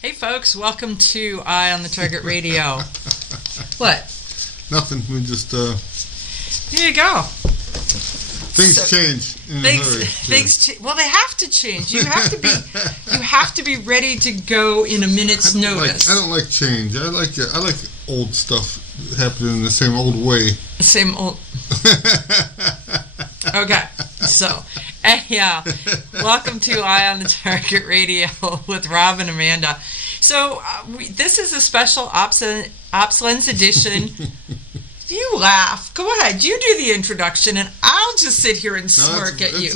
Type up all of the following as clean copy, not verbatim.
Hey folks, welcome to Eye on the Target Radio. What? Nothing. We just There you go. things change in a hurry. Well, they have to change. You have to be ready to go in a minute's notice. I don't like change. I like old stuff happening in the same old way. Same old. Okay, so yeah, welcome to Eye on the Target Radio with Rob and Amanda. So this is a special Obsolence edition. You laugh. Go ahead. You do the introduction, and I'll just sit here and smirk at you.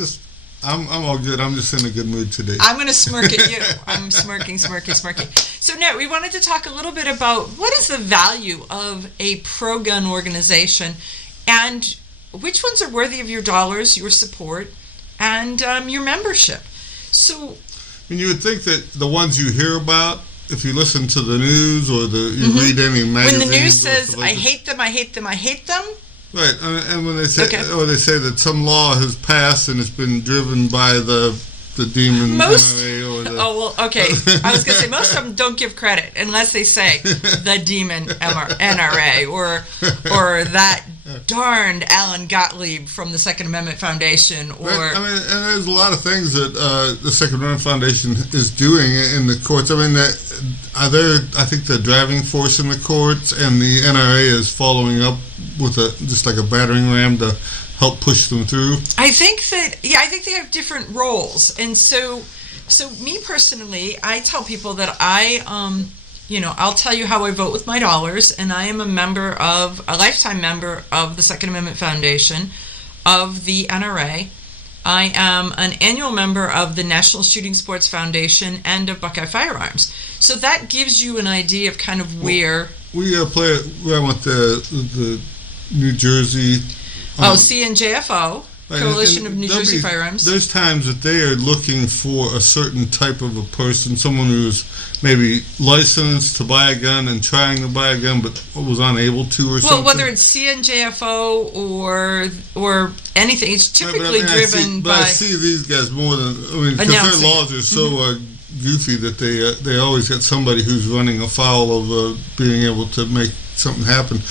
I'm all good. I'm just in a good mood today. I'm going to smirk at you. I'm smirking. So, Ned, we wanted to talk a little bit about what is the value of a pro-gun organization and which ones are worthy of your dollars, your support, and your membership. So, and you would think that the ones you hear about, if you listen to the news or you read any magazines, when the news says, I hate them, right, and when they say, or they say that some law has passed and it's been driven by the demon NRA or the... Oh, well, okay. I was going to say, most of them don't give credit unless they say the demon NRA or that darned Alan Gottlieb from the Second Amendment Foundation. Or right. I mean, and there's a lot of things that the Second Amendment Foundation is doing in the courts. I mean, I think the driving force in the courts, and the NRA is following up with just like a battering ram to help push them through. I think they have different roles, and so me personally, I tell people that I'll tell you how I vote with my dollars, and I am a lifetime member of the Second Amendment Foundation, of the NRA. I am an annual member of the National Shooting Sports Foundation and of Buckeye Firearms. So that gives you an idea of kind of where... We play... I went to the New Jersey... CNJFO, Coalition of New Jersey Firearms. There's times that they are looking for a certain type of a person, someone who's maybe licensed to buy a gun and trying to buy a gun but was unable to or something. Well, whether it's CNJFO or anything, it's typically driven by... I see these guys more than... because their laws are so goofy that they always got somebody who's running afoul of being able to make something happen.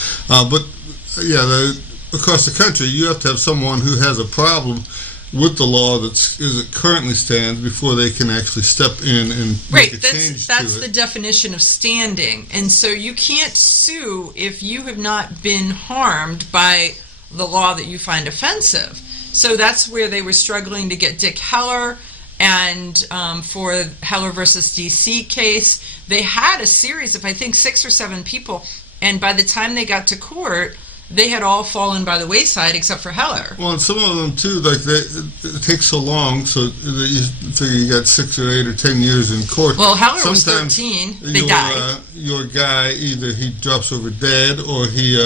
Across the country, you have to have someone who has a problem with the law as it currently stands before they can actually step in and make a change to it. That's the definition of standing. And so you can't sue if you have not been harmed by the law that you find offensive. So that's where they were struggling to get Dick Heller, and for Heller versus DC case, they had a series of, I think, 6 or 7 people, and by the time they got to court, they had all fallen by the wayside except for Heller. Well, and some of them too, it takes so long, so that you figure you got 6 or 8 or 10 years in court. Well, Heller was 13. They died. Your guy, either he drops over dead, or he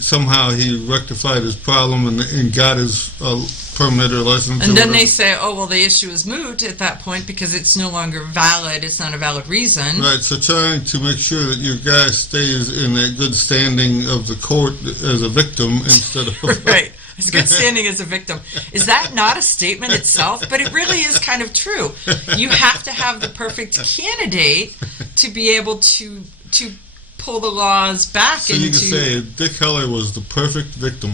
somehow he rectified his problem and got his permit or license. And then they say, the issue is moot at that point because it's no longer valid. It's not a valid reason. Right, so trying to make sure that your guy stays in that good standing of the court as a victim instead of... Right, as good standing as a victim. Is that not a statement itself? But it really is kind of true. You have to have the perfect candidate to be able to pull the laws back. So you can say Dick Heller was the perfect victim.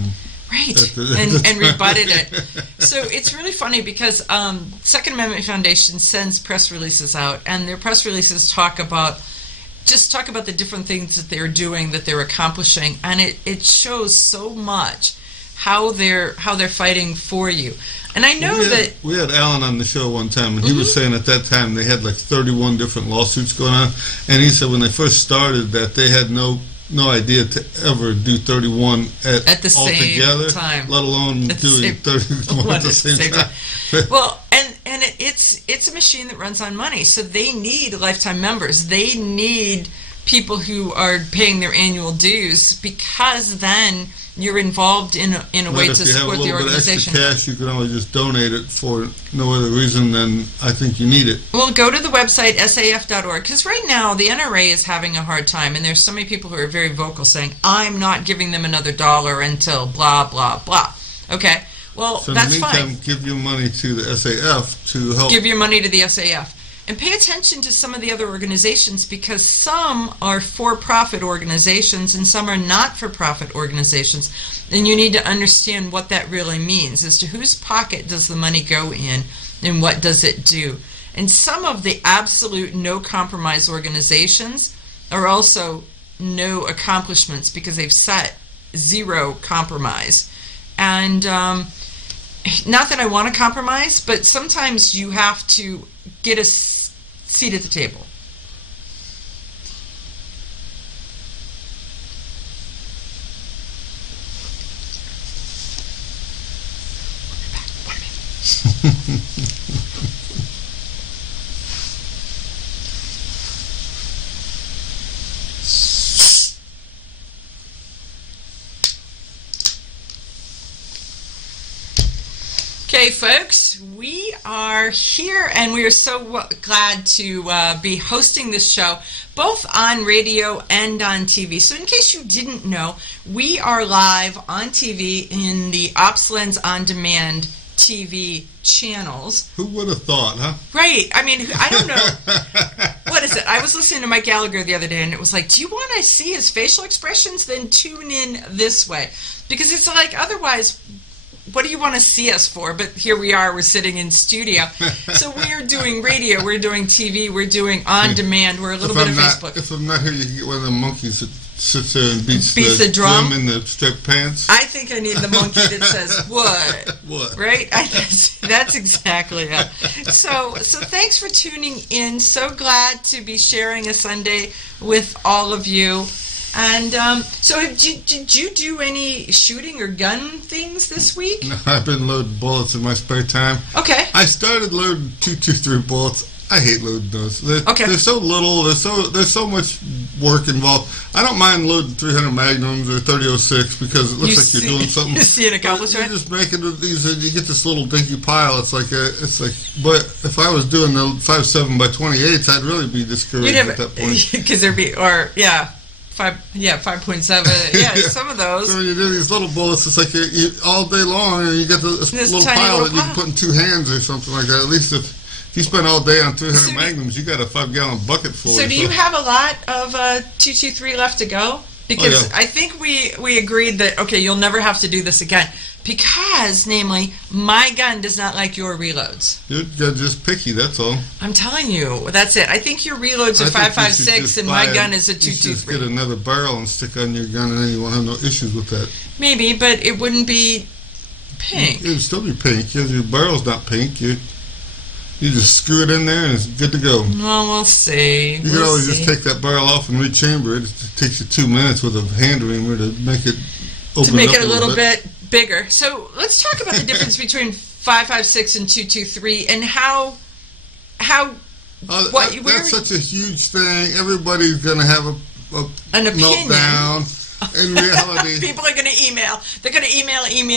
Right, and rebutted it. So it's really funny because Second Amendment Foundation sends press releases out, and their press releases talk about the different things that they're doing, that they're accomplishing, and it shows so much how they're fighting for you. And I know we had Alan on the show one time, and he was saying at that time they had like 31 different lawsuits going on, and he said when they first started that they had no idea to ever do 31 at the altogether, same time, let alone doing 31 at the same time. Well, and it's a machine that runs on money, so they need lifetime members. They need people who are paying their annual dues, because then you're involved in a way to support the organization. If you have a little bit of extra cash, you can always just donate it for no other reason than I think you need it. Well, go to the website saf.org, because right now the NRA is having a hard time, and there's so many people who are very vocal saying, I'm not giving them another dollar until blah, blah, blah. Okay, well, so that's fine. So in the meantime, give your money to the SAF to help. Give your money to the SAF. And pay attention to some of the other organizations, because some are for-profit organizations and some are not-for-profit organizations. And you need to understand what that really means, as to whose pocket does the money go in and what does it do. And some of the absolute no-compromise organizations are also no accomplishments, because they've set zero compromise. And not that I want to compromise, but sometimes you have to get a seat at the table. Okay, folks, we are here, and we are so glad to be hosting this show, both on radio and on TV. So in case you didn't know, we are live on TV in the OpsLens On Demand TV channels. Who would have thought, huh? Right. I mean, I don't know. What is it? I was listening to Mike Gallagher the other day, and it was like, do you want to see his facial expressions? Then tune in this way. Because it's like, otherwise, what do you want to see us for? But here we are, we're sitting in studio. So we're doing radio, we're doing TV, we're doing on demand, we're a little bit of Facebook. If I'm not here, you can get one of the monkeys that sits there and beats the drum in the striped pants. I think I need the monkey that says, what? What? Right? That's exactly it. So thanks for tuning in. So glad to be sharing a Sunday with all of you. And so did you do any shooting or gun things this week? No, I've been loading bullets in my spare time. Okay. I started loading 223 bullets. I hate loading those. They're so little. There's so much work involved. I don't mind loading 300 Magnums or 30-06 because it looks like you're doing something. You see an accomplishment. You're just making these. You get this little dinky pile. It's like. But if I was doing the 5.7 by 28s, I'd really be discouraged at that point. Because there'd be 5.7. Yeah, some of those. So when you do these little bullets, it's like you all day long, and you get this little pile that you can put in two hands or something like that. At least if you spend all day on 300 Magnums, you got a 5-gallon bucket full. So do you have a lot of 223 left to go? Because I think we agreed that, okay, you'll never have to do this again. Because, namely, my gun does not like your reloads. You're just picky, that's all. I'm telling you, that's it. I think your reloads are 5.56 and my gun is a 2.23. You just get another barrel and stick on your gun, and then you won't have no issues with that. Maybe, but it wouldn't be pink. It would still be pink. Because your barrel's not pink. You just screw it in there and it's good to go. Well, we'll see. You can always just take that barrel off and rechamber it. It takes you 2 minutes with a hand reamer to make it open to make up it a little bit bigger. So let's talk about the difference between 5.56 and 2.23 and how that's such a huge thing. Everybody's going to have an opinion. Meltdown. In reality, people are going to email. They're going to email. In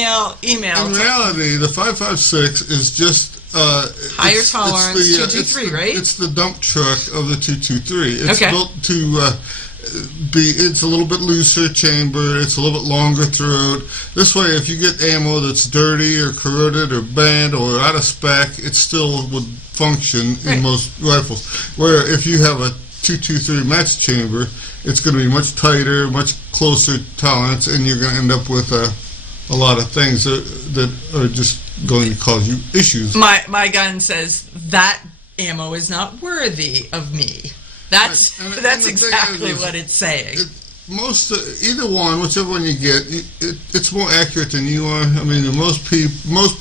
reality, the 5.56 is just higher tolerance 2.23, right? It's the dump truck of the 2.23. It's okay. built to it's a little bit looser chamber. It's a little bit longer throat. This way, if you get ammo that's dirty or corroded or bent or out of spec, it still would function in most rifles. Where if you have a 2.23 match chamber, it's going to be much tighter, much closer tolerance, and you're going to end up with a lot of things that are just going to cause you issues. My gun says that ammo is not worthy of me. That's exactly what it's saying. Either one, whichever one you get, it's more accurate than you are. I mean, most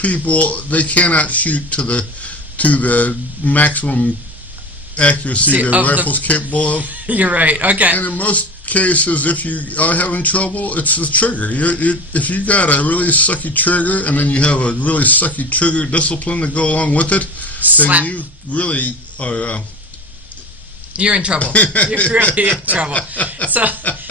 people they cannot shoot to the maximum accuracy their rifle's capable of. You're right. Okay. And in most cases, if you are having trouble, it's the trigger. If you got a really sucky trigger and then you have a really sucky trigger discipline to go along with it, then you really are. You're in trouble. You're really in trouble. So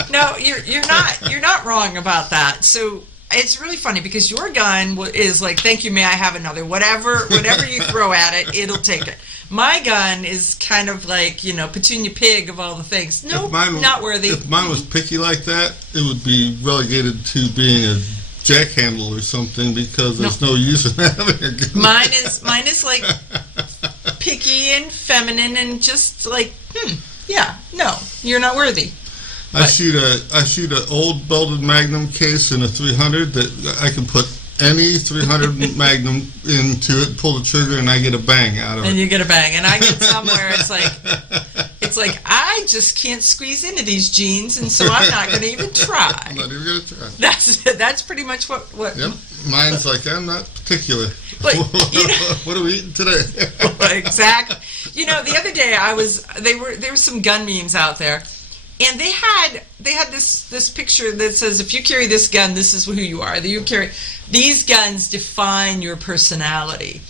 no, you're not wrong about that. So it's really funny because your gun is like, thank you, may I have another? Whatever you throw at it, it'll take it. My gun is kind of like, Petunia Pig of all the things. No, not worthy. If mine was picky like that, it would be relegated to being a jack handle or something because there's no use in having a gun. Mine is like picky and feminine and just like, yeah, no, you're not worthy. I shoot a old belted Magnum case in a 300 that I can put any 300 Magnum into it, pull the trigger, and I get a bang out of it. And you get a bang. And I get somewhere, it's like I just can't squeeze into these jeans, and so I'm not going to even try. I'm not even going to try. That's pretty much what. Yep. Mine's like, I'm not particular. But, what are we eating today? Exactly. You know, the other day there were some gun memes out there. And they had this picture that says, if you carry this gun, this is who you are. These guns define your personality.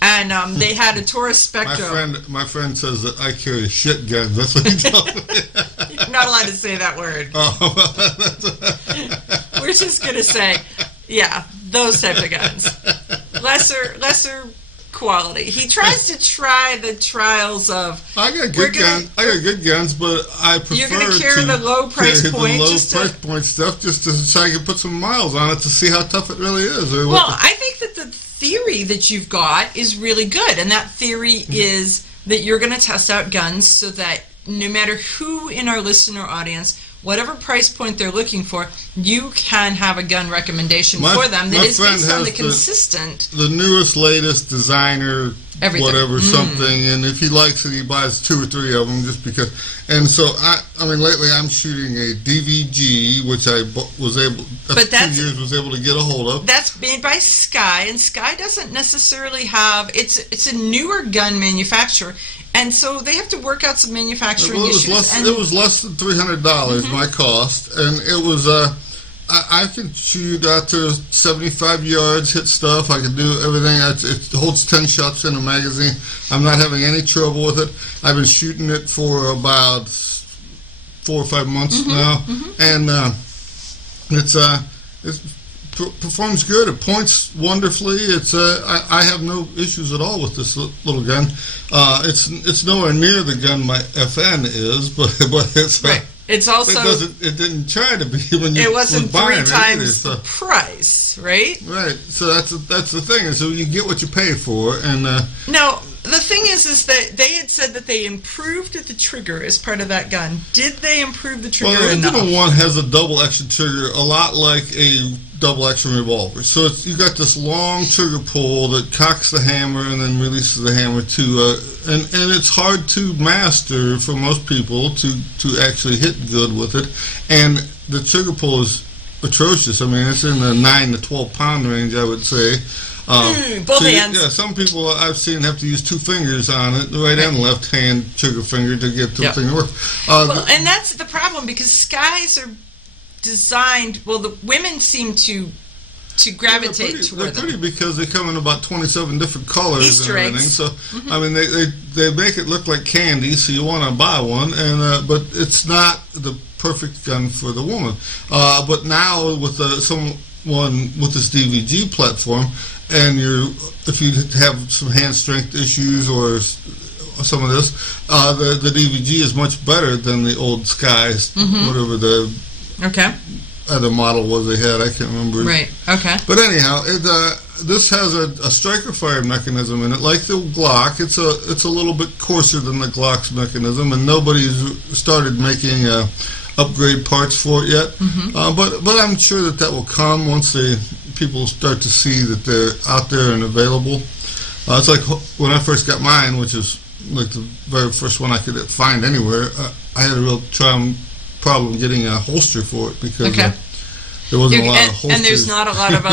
And they had a Taurus Spectrum. My friend says that I carry a shit gun. That's what he told me. You're not allowed to say that word. We're just going to say, yeah, those type of guns. Lesser quality. He tries to try the trials of. I got good guns, but I prefer you're going to carry the low price point, point stuff, just so I can put some miles on it to see how tough it really is. I think that the theory that you've got is really good, and that theory is that you're going to test out guns so that no matter who in our listener audience, whatever price point they're looking for, you can have a gun recommendation for them that is based on the newest, latest designer, everything. Whatever, something, and if he likes it, he buys 2 or 3 of them just because. And so, I mean, lately I'm shooting a DVG, which I was able, after 2 years, was able to get a hold of. That's made by Sky, and Sky doesn't necessarily have, it's a newer gun manufacturer, and so they have to work out some manufacturing issues. It was less than $300 my cost, and it was I can shoot out to 75 yards, hit stuff. I can do everything. It holds 10 shots in a magazine. I'm not having any trouble with it. I've been shooting it for about 4 or 5 months now, and it performs good. It points wonderfully. I have no issues at all with this little gun. It's nowhere near the gun my FN is, but it's right. It's also it didn't try to be when you it wasn't was buying 3 times either, so. the price, right? Right. So that's the thing. So you get what you pay for, and now the thing is that they had said that they improved the trigger as part of that gun. Did they improve the trigger enough? The original one has a double action trigger, a lot like a double action revolver. So you got this long trigger pull that cocks the hammer and then releases the hammer to, and it's hard to master for most people to actually hit good with it. And the trigger pull is atrocious. I mean, it's in the 9 to 12 pound range, I would say. Both hands. Yeah, some people I've seen have to use 2 fingers on it, the right and left hand trigger finger, to get the thing to work. And that's the problem, because Skies are designed. Well, the women seem to gravitate toward them. They're pretty because they come in about 27 different colors Easter and everything. eggs. So I mean, they make it look like candy, so you want to buy one, and but it's not the perfect gun for the woman. But now with someone with this DVG platform, and if you have some hand strength issues or some of this, the DVG is much better than the old Skies, whatever the other model was they had. I can't remember. Right. Okay. But anyhow, this has a striker fire mechanism in it, like the Glock. It's a little bit coarser than the Glock's mechanism, and nobody's started making upgrade parts for it yet. But I'm sure that will come once people start to see that they're out there and available. It's like when I first got mine, which is like the very first one I could find anywhere. I had a real problem getting a holster for it because there wasn't a lot of holsters. And there's not a lot of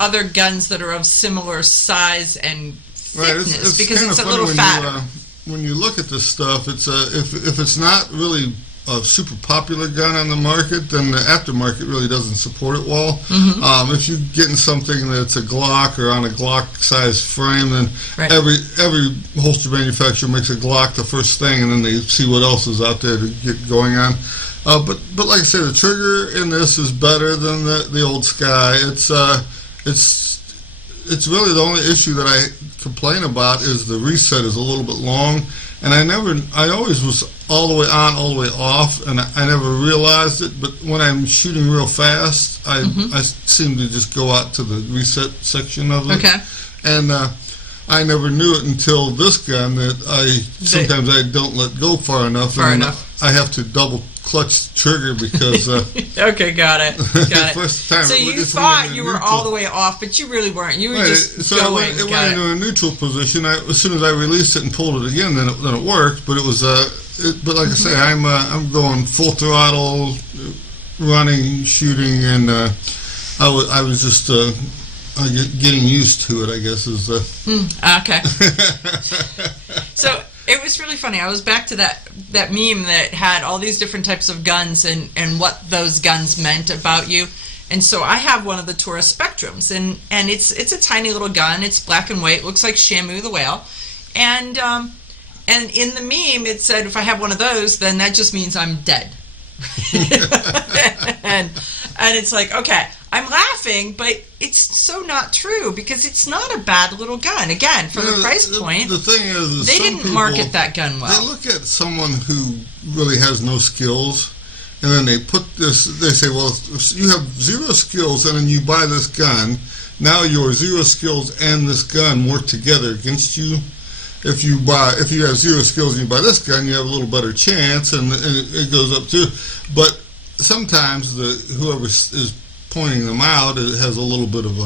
other guns that are of similar size and thickness, it's because it's a funny little fatter. When you look at this stuff, it's if it's not really a super popular gun on the market, then the aftermarket really doesn't support it well. If you're getting something that's a Glock or on a Glock size frame, then every holster manufacturer makes a Glock the first thing, and then they see what else is out there to get going on. But like I said, the trigger in this is better than the old Sky. It's really the only issue that I complain about is the reset is a little bit long, and I always was all the way on, all the way off, and I never realized it. But when I'm shooting real fast, I seem to just go out to the reset section of it. Okay. And I never knew it until this gun that sometimes I don't let go far enough. Far and enough. I have to double clutch the trigger because Okay, got it. first time So it you just thought went you into were all neutral. the way off, but you really weren't. You were Right, just so going. it Got went into a neutral position. As soon as I released it and pulled it again, then it worked. But it was but like I say, I'm going full throttle, running, shooting, and I was just getting used to it. I guess is the. Okay. So it was really funny. I was back to that meme that had all these different types of guns and what those guns meant about you. And so I have one of the Taurus Spectrums, and it's a tiny little gun. It's black and white. Looks like Shamu the whale, and in the meme it said if I have one of those, then that just means I'm dead. and it's like, okay, I'm laughing, but it's so not true because it's not a bad little gun. Again, for the price point, the thing is they some didn't people, market that gun They well. look at someone who really has no skills, and then they put this. They say, "Well, if you have zero skills, and then you buy this gun. Now your zero skills and this gun work together against you. If you have zero skills and you buy this gun, you have a little better chance, and it goes up too. But sometimes whoever is pointing them out has a little bit of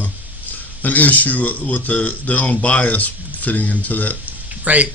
an issue with their own bias fitting into that. Right.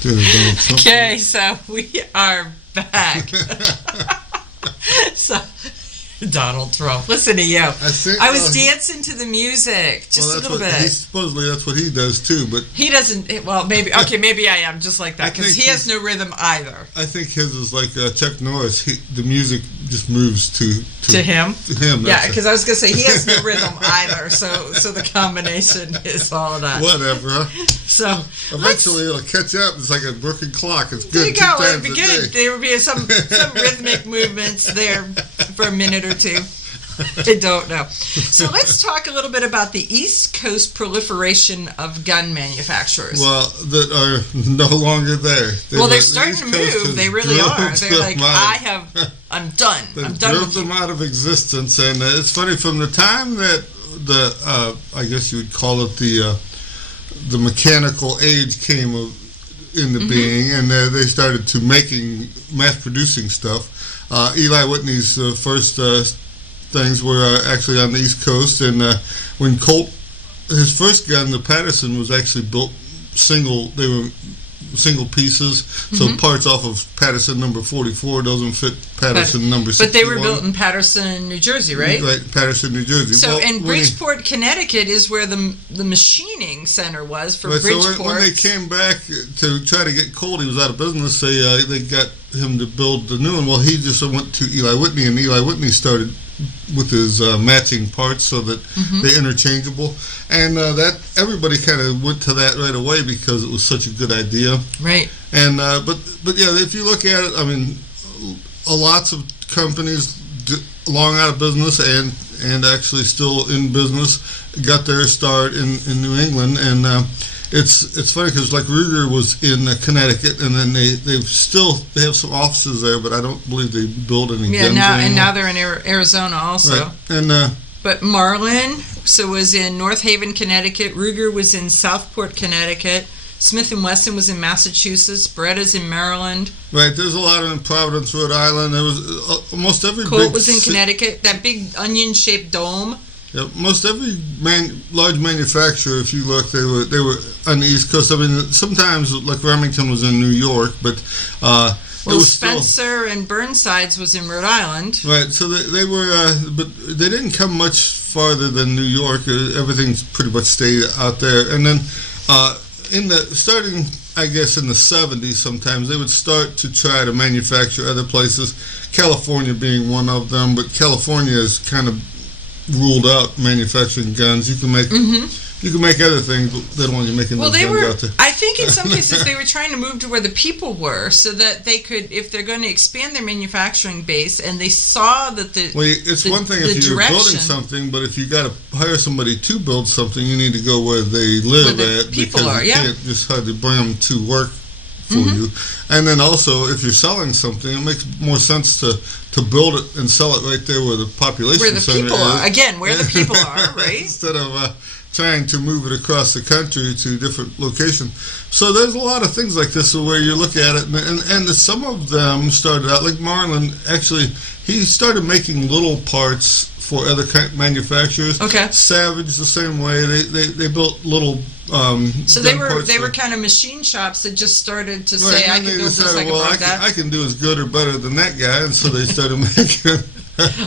Donald Trump. Okay, so we are back. So, Donald Trump, listen to you. I was dancing to the music just a little bit. Supposedly that's what he does too, but he doesn't. Well, maybe I am just like that because he has no rhythm either. I think his is like Chuck Norris. The music just moves to him. To him. Yeah, because I was gonna say he has no rhythm either. So the combination is all of that. Whatever. So eventually it'll catch up. It's like a broken clock. It's good. There you go. It'd be Day. good. There would be some rhythmic movements there for a minute or two. I don't know. So let's talk a little bit about the East Coast proliferation of gun manufacturers. Well, that are no longer there. They're starting to move. They really are. They're like, I'm done. I'm done with them out of existence. And it's funny, from the time that I guess you would call it the mechanical age came into being, and they started to mass producing stuff. Eli Whitney's first things were actually on the East Coast, and when Colt, his first gun, the Patterson, was actually built single. They were single pieces, so parts off of Patterson number 44 doesn't fit Patterson number 61. But they were built in Patterson, New Jersey, right? Right, Patterson, New Jersey. So, and Bridgeport, Connecticut is where the machining center was for Bridgeport. So when they came back to try to get Colt, he was out of business. They got him to build the new one. Well, he just went to Eli Whitney, and Eli Whitney started with his matching parts so that they're interchangeable, and that everybody kind of went to that right away because it was such a good idea. Right. And but yeah, if you look at it, I mean, lots of companies long out of business and actually still in business got their start in New England, and it's funny because like Ruger was in Connecticut, and then they have some offices there, but I don't believe they build any guns anymore. Now they're in Arizona also. Right. And but Marlin was in North Haven, Connecticut. Ruger was in Southport, Connecticut. Smith & Wesson was in Massachusetts. Beretta's in Maryland. Right, there's a lot in Providence, Rhode Island. There was almost every Colt was in Connecticut. That big onion-shaped dome. Yeah, most every large manufacturer, if you look, they were on the East Coast. I mean, sometimes like Remington was in New York, but Spencer and Burnside's was in Rhode Island. Right, so they were, but they didn't come much farther than New York. Everything's pretty much stayed out there. And then starting, I guess, in the 70s, sometimes they would start to try to manufacture other places. California being one of them, but California is kind of ruled out manufacturing guns. You can make other things, but they don't want you making those guns out there. I think in some cases they were trying to move to where the people were, so that they could, if they're going to expand their manufacturing base, and they saw that it's one thing if you're building something, but if you got to hire somebody to build something, you need to go where they live because you can't just hardly bring them to work for you. And then also, if you're selling something, it makes more sense to build it and sell it right there where the population where the people are. Again, where the people are, right? Instead of trying to move it across the country to different locations. So there's a lot of things like this where you look at it, and some of them started out, like Marlin, actually, he started making little parts for other manufacturers. Okay. Savage the same way. They built little so they were kind of machine shops that just started to say, I can build this, I can build that. I can do as good or better than that guy, and so they started making.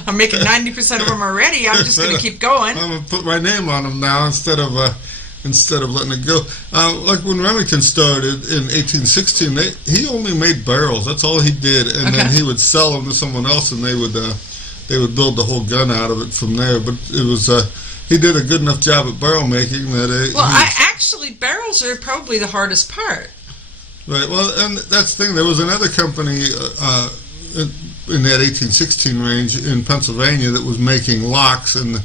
I'm making 90% of them already. I'm just going to keep going. I'm going to put my name on them now instead of letting it go. Like when Remington started in 1816, he only made barrels. That's all he did, and then he would sell them to someone else, and they would build the whole gun out of it from there. But it was he did a good enough job at barrel making that. Barrels are probably the hardest part. Right. Well, and that's the thing. There was another company in that 1816 range in Pennsylvania that was making locks, and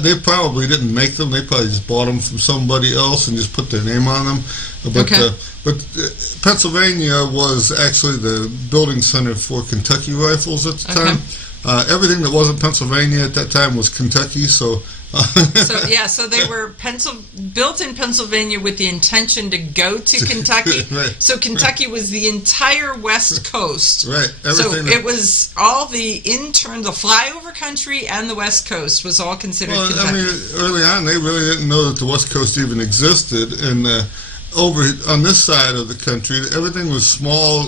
they probably didn't make them. They probably just bought them from somebody else and just put their name on them. But Pennsylvania was actually the building center for Kentucky rifles at the time. Everything that wasn't Pennsylvania at that time was Kentucky, so so they were built in Pennsylvania with the intention to go to Kentucky. Right. So Kentucky was the entire West Coast. Right. It was all the flyover country and the West Coast was all considered Kentucky. I mean, early on they really didn't know that the West Coast even existed, and over on this side of the country, everything was small.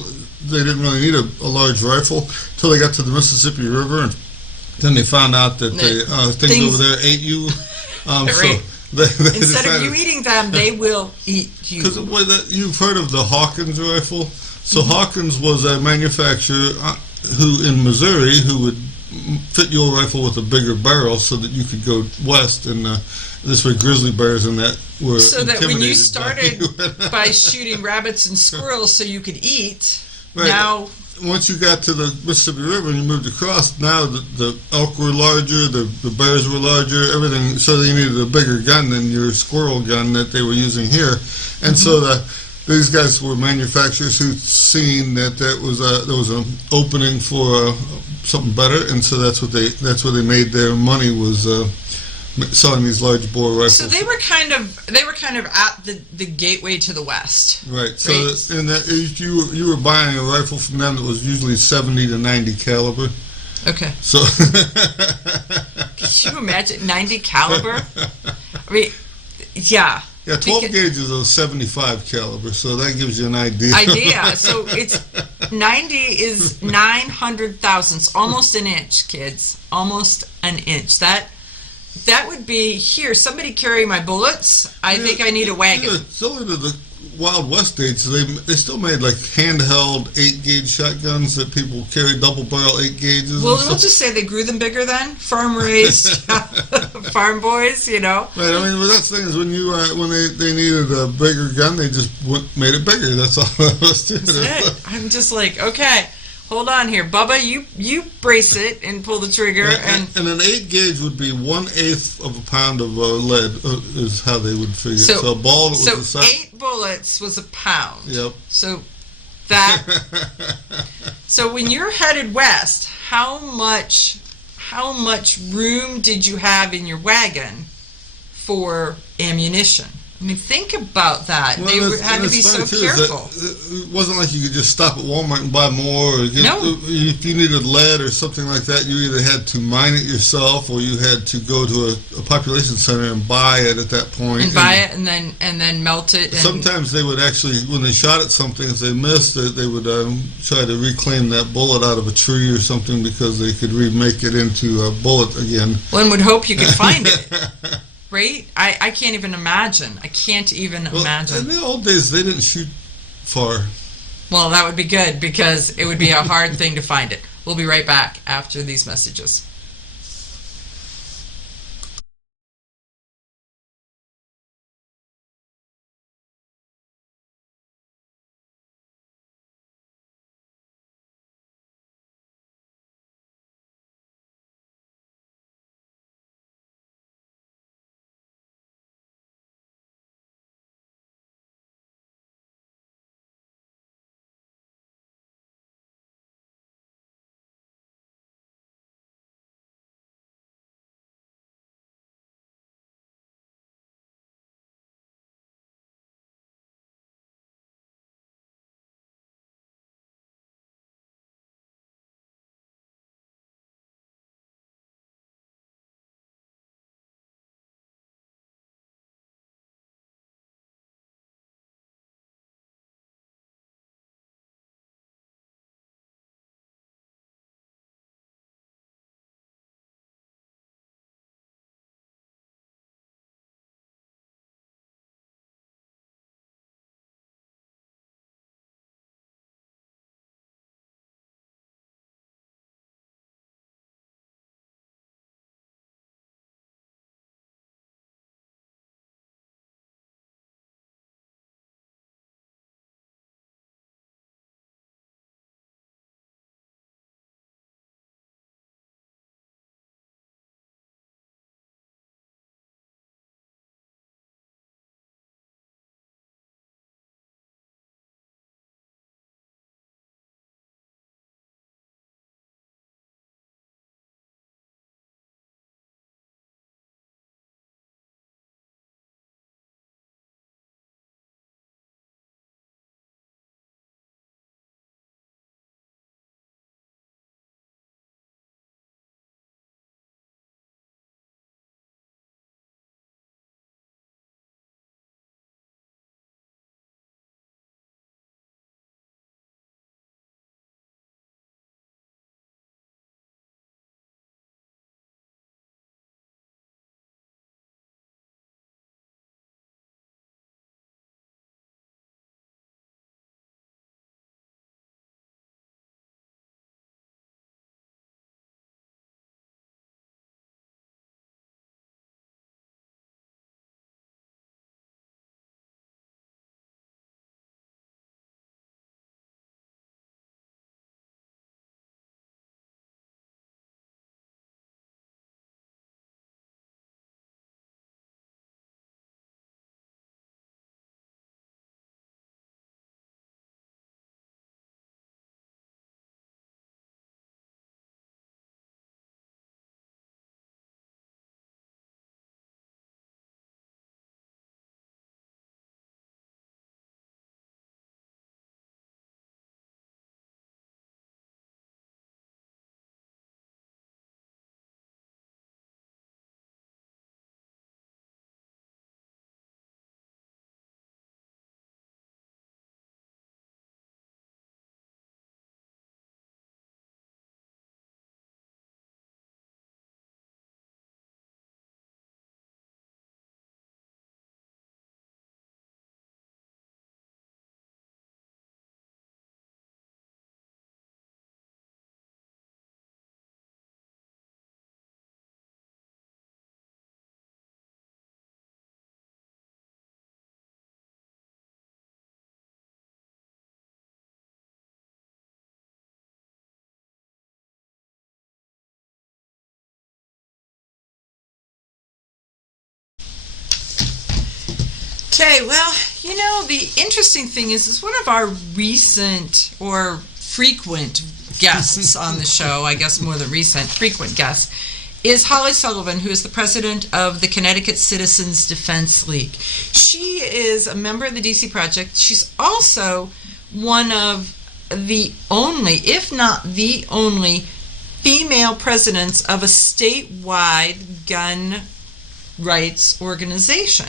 They didn't really need a large rifle until they got to the Mississippi River, and then they found out that things over there ate you. Right. So they Instead of decided, you eating them, they will eat you. because you've heard of the Hawkins rifle. So Hawkins was a manufacturer who in Missouri who would fit your rifle with a bigger barrel so that you could go west, and this way grizzly bears and that were So that when you intimidated started by shooting rabbits and squirrels so you could eat, Right. now Once you got to the Mississippi River and you moved across, now the elk were larger, the bears were larger, everything. So they needed a bigger gun than your squirrel gun that they were using here, and so these guys were manufacturers who'd seen that there was an opening for something better, and so that's where they made their money, was selling these large bore rifles. so they were kind of at the gateway to the West. Right. So Right. in that, if you were buying a rifle from them that was usually 70 to 90 caliber. Okay. So Can you imagine 90 caliber? I mean, yeah. yeah, 12 Because- gauge is a 75 caliber, so that gives you an idea. So it's 90 is 900 thousandths, almost an inch, kids, almost an inch. That would be here. Somebody carry my bullets. I think I need a wagon. Yeah, similar to the Wild West days, they still made like handheld 8 gauge shotguns that people carry, double barrel 8 gauges. Well, and we'll stuff. just say they grew them bigger then. Farm raised, farm boys, you know. Right, I mean, well, that's the thing is when they needed a bigger gun, they just made it bigger. That's all that was to it. That's it. I'm just like, okay, hold on here, Bubba. You brace it and pull the trigger, Right, and an 8 gauge would be 1/8 of a pound of lead, is how they would figure. So a ball that was the size. 8 bullets was a pound. Yep. So that. So when you're headed west, how much room did you have in your wagon for ammunition? I mean, think about that. Well, They that's- had to that's be so funny, too, is that careful. It wasn't like you could just stop at Walmart and buy more. Or No. If you needed lead or something like that, you either had to mine it yourself or you had to go to a population center and buy it at that point. And buy it and then melt it. And Sometimes they would actually, when they shot at something, if they missed it, they would try to reclaim that bullet out of a tree or something because they could remake it into a bullet again. one would hope you could find it. Right? I can't even imagine. I can't even Well, imagine. in the old days, they didn't shoot far. Well, that would be good because it would be a hard thing to find it. We'll be right back after these messages. Okay, well, the interesting thing is one of our recent or frequent guests on the show, I guess more than recent, frequent guests, is Holly Sullivan, who is the president of the Connecticut Citizens Defense League. She is a member of the DC Project. She's also one of the only, if not the only, female presidents of a statewide gun rights organization.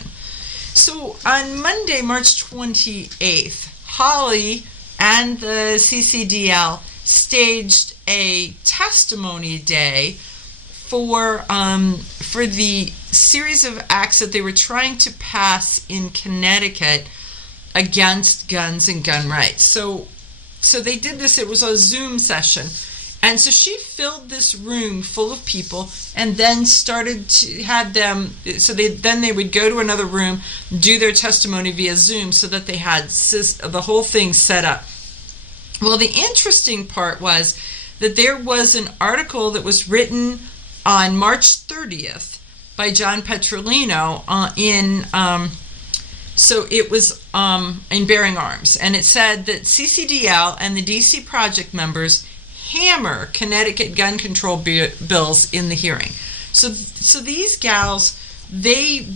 So on Monday, March 28th, Holly and the CCDL staged a testimony day for the series of acts that they were trying to pass in Connecticut against guns and gun rights. So they did this. It was a Zoom session. And so she filled this room full of people and then started to have them, so they would go to another room, do their testimony via Zoom so that they had the whole thing set up. Well, the interesting part was that there was an article that was written on March 30th by John Petrolino so it was in Bearing Arms. And it said that CCDL and the DC Project members hammer Connecticut gun control bills in the hearing. So these gals, they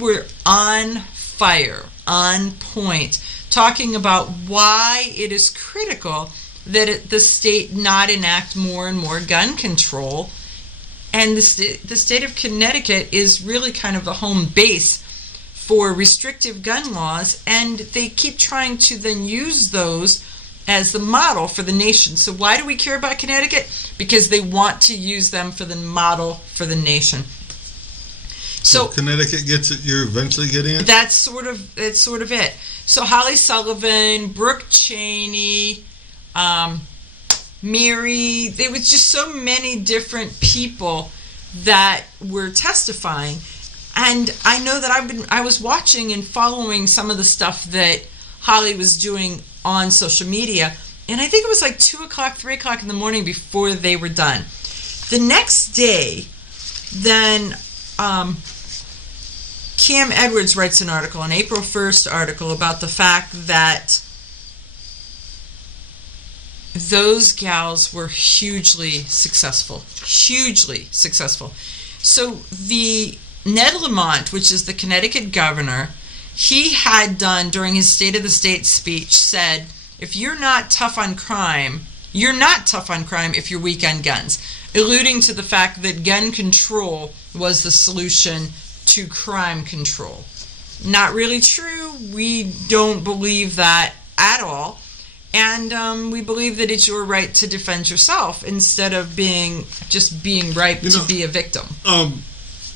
were on fire, on point, talking about why it is critical that the state not enact more and more gun control. And the state of Connecticut is really kind of the home base for restrictive gun laws, and they keep trying to then use those as the model for the nation. So why do we care about Connecticut? Because they want to use them for the model for the nation. So Connecticut gets it, you're eventually getting it? That's sort of it. So Holly Sullivan, Brooke Cheney, Mary, there was just so many different people that were testifying. And I know that I was watching and following some of the stuff that Holly was doing on social media, and I think it was like 2 o'clock, 3 o'clock in the morning before they were done. The next day, then Cam Edwards writes an article, an April 1st article, about the fact that those gals were hugely successful. So the Ned Lamont, which is the Connecticut governor, he had done, during his State of the State speech, said, if you're not tough on crime, you're not tough on crime if you're weak on guns, alluding to the fact that gun control was the solution to crime control. Not really true. We don't believe that at all. And we believe that it's your right to defend yourself instead of being ripe to be a victim.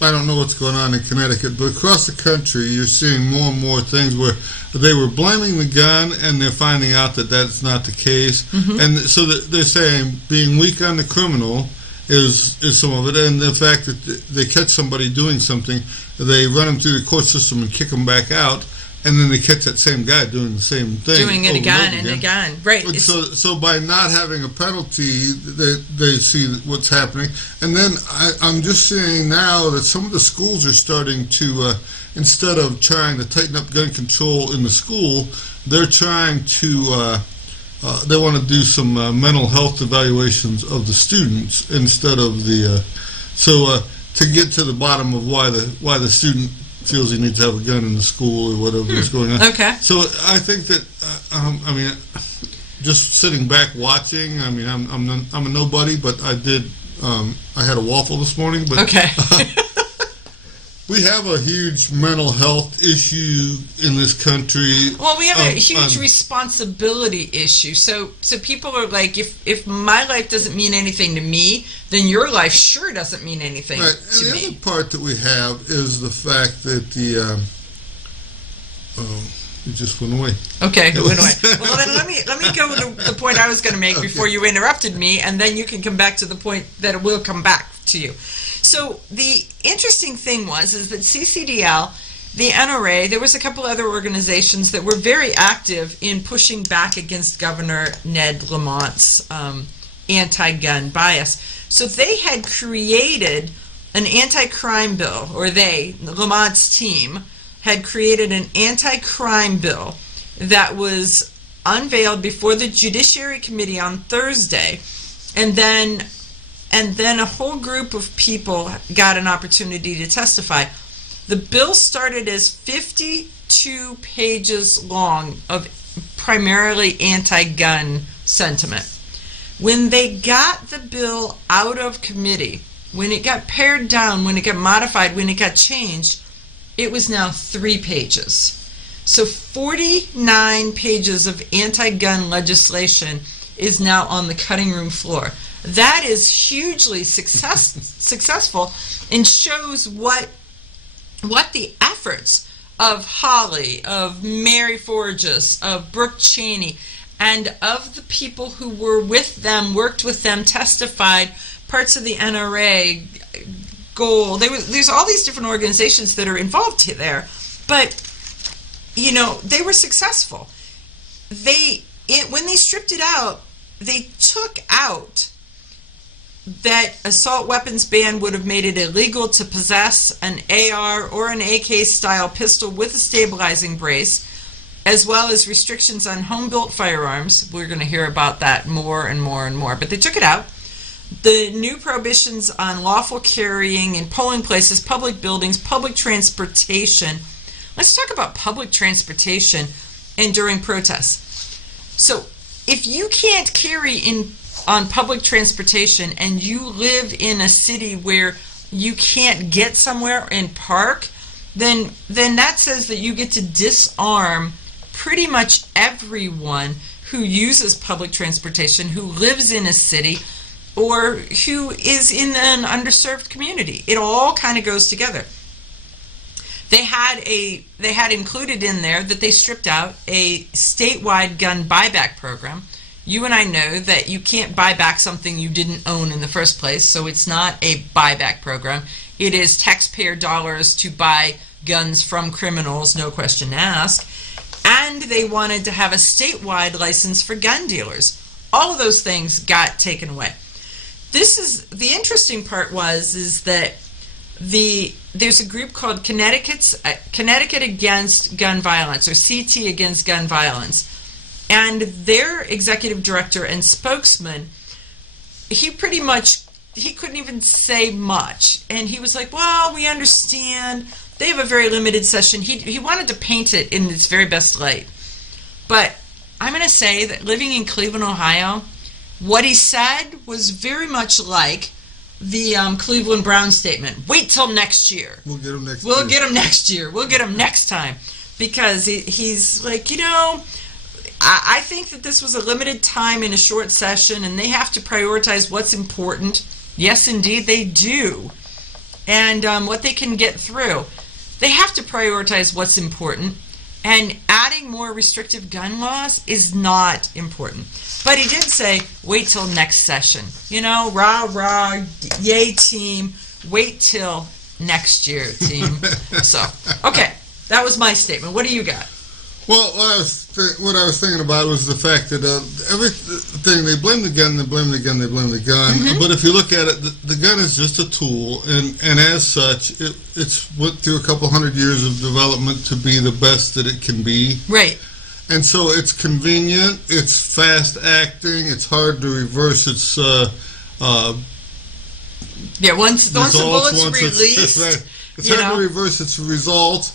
I don't know what's going on in Connecticut, but across the country, you're seeing more and more things where they were blaming the gun, and they're finding out that that's not the case. Mm-hmm. And so they're saying being weak on the criminal is some of it, and the fact that they catch somebody doing something, they run them through the court system and kick them back out, and then they catch that same guy doing the same thing. Doing it again and again. Right. So by not having a penalty, they see what's happening. And then I'm just seeing now that some of the schools are starting to, instead of trying to tighten up gun control in the school, they're trying to, they want to do some mental health evaluations of the students instead of the, to get to the bottom of why the student feels he needs to have a gun in the school or whatever is going on. Okay. So I think that just sitting back watching. I mean, I'm a nobody, but I had a waffle this morning. But okay. We have a huge mental health issue in this country. Well, we have a huge responsibility issue. So people are like, if my life doesn't mean anything to me, then your life sure doesn't mean anything to me. And the other part that we have is the fact that it just went away. Okay, it went away. Well, then let me go to the point I was going to make before you interrupted me, and then you can come back to the point that it will come back to you. So the interesting thing is that CCDL, the NRA, there was a couple other organizations that were very active in pushing back against Governor Ned Lamont's anti-gun bias. So they had created an anti-crime bill, or Lamont's team, had created an anti-crime bill that was unveiled before the Judiciary Committee on Thursday, and then a whole group of people got an opportunity to testify. The bill started as 52 pages long of primarily anti-gun sentiment. When they got the bill out of committee, when it got pared down, when it got modified, when it got changed, it was now 3 pages. So 49 pages of anti-gun legislation is now on the cutting room floor. That is hugely successful and shows what the efforts of Holly, of Mary Forgis, of Brooke Cheney, and of the people who were with them, worked with them, testified, parts of the NRA, Goal. There's all these different organizations that are involved there, but they were successful. When they stripped it out, they took out that assault weapons ban would have made it illegal to possess an AR or an AK style pistol with a stabilizing brace, as well as restrictions on home-built firearms. We're going to hear about that more and more and more, but they took it out. The new prohibitions on lawful carrying in polling places, public buildings, public transportation. Let's talk about public transportation and during protests. So if you can't carry on public transportation and you live in a city where you can't get somewhere and park, then that says that you get to disarm pretty much everyone who uses public transportation, who lives in a city, or who is in an underserved community. It all kind of goes together. They had included in there that they stripped out a statewide gun buyback program. You and I know that you can't buy back something you didn't own in the first place, so it's not a buyback program. It is taxpayer dollars to buy guns from criminals, no question asked. And they wanted to have a statewide license for gun dealers. All of those things got taken away. This is the interesting part is that there's a group called Connecticut Against Gun Violence, or CT Against Gun Violence, and their executive director and spokesman, he couldn't even say much, and he was like, well, we understand they have a very limited session. He wanted to paint it in its very best light, but I'm going to say that living in Cleveland, Ohio, what he said was very much like the Cleveland Browns statement. Wait till next year. We'll get him next year. We'll get him next year. We'll get him next time. Because he's like, I think that this was a limited time in a short session, and they have to prioritize what's important. Yes, indeed, they do. And what they can get through. They have to prioritize what's important. And adding more restrictive gun laws is not important. But he did say, wait till next session. Rah, rah, yay team, wait till next year, team. So, okay, that was my statement. What do you got? Well, what I was thinking about was the fact that everything, they blame the gun, they blame the gun, they blame the gun. Mm-hmm. But if you look at it, the gun is just a tool, and as such, it's went through a couple hundred years of development to be the best that it can be. Right. And so it's convenient, it's fast acting, it's hard to reverse its once the bullet's released, it's hard to reverse its results.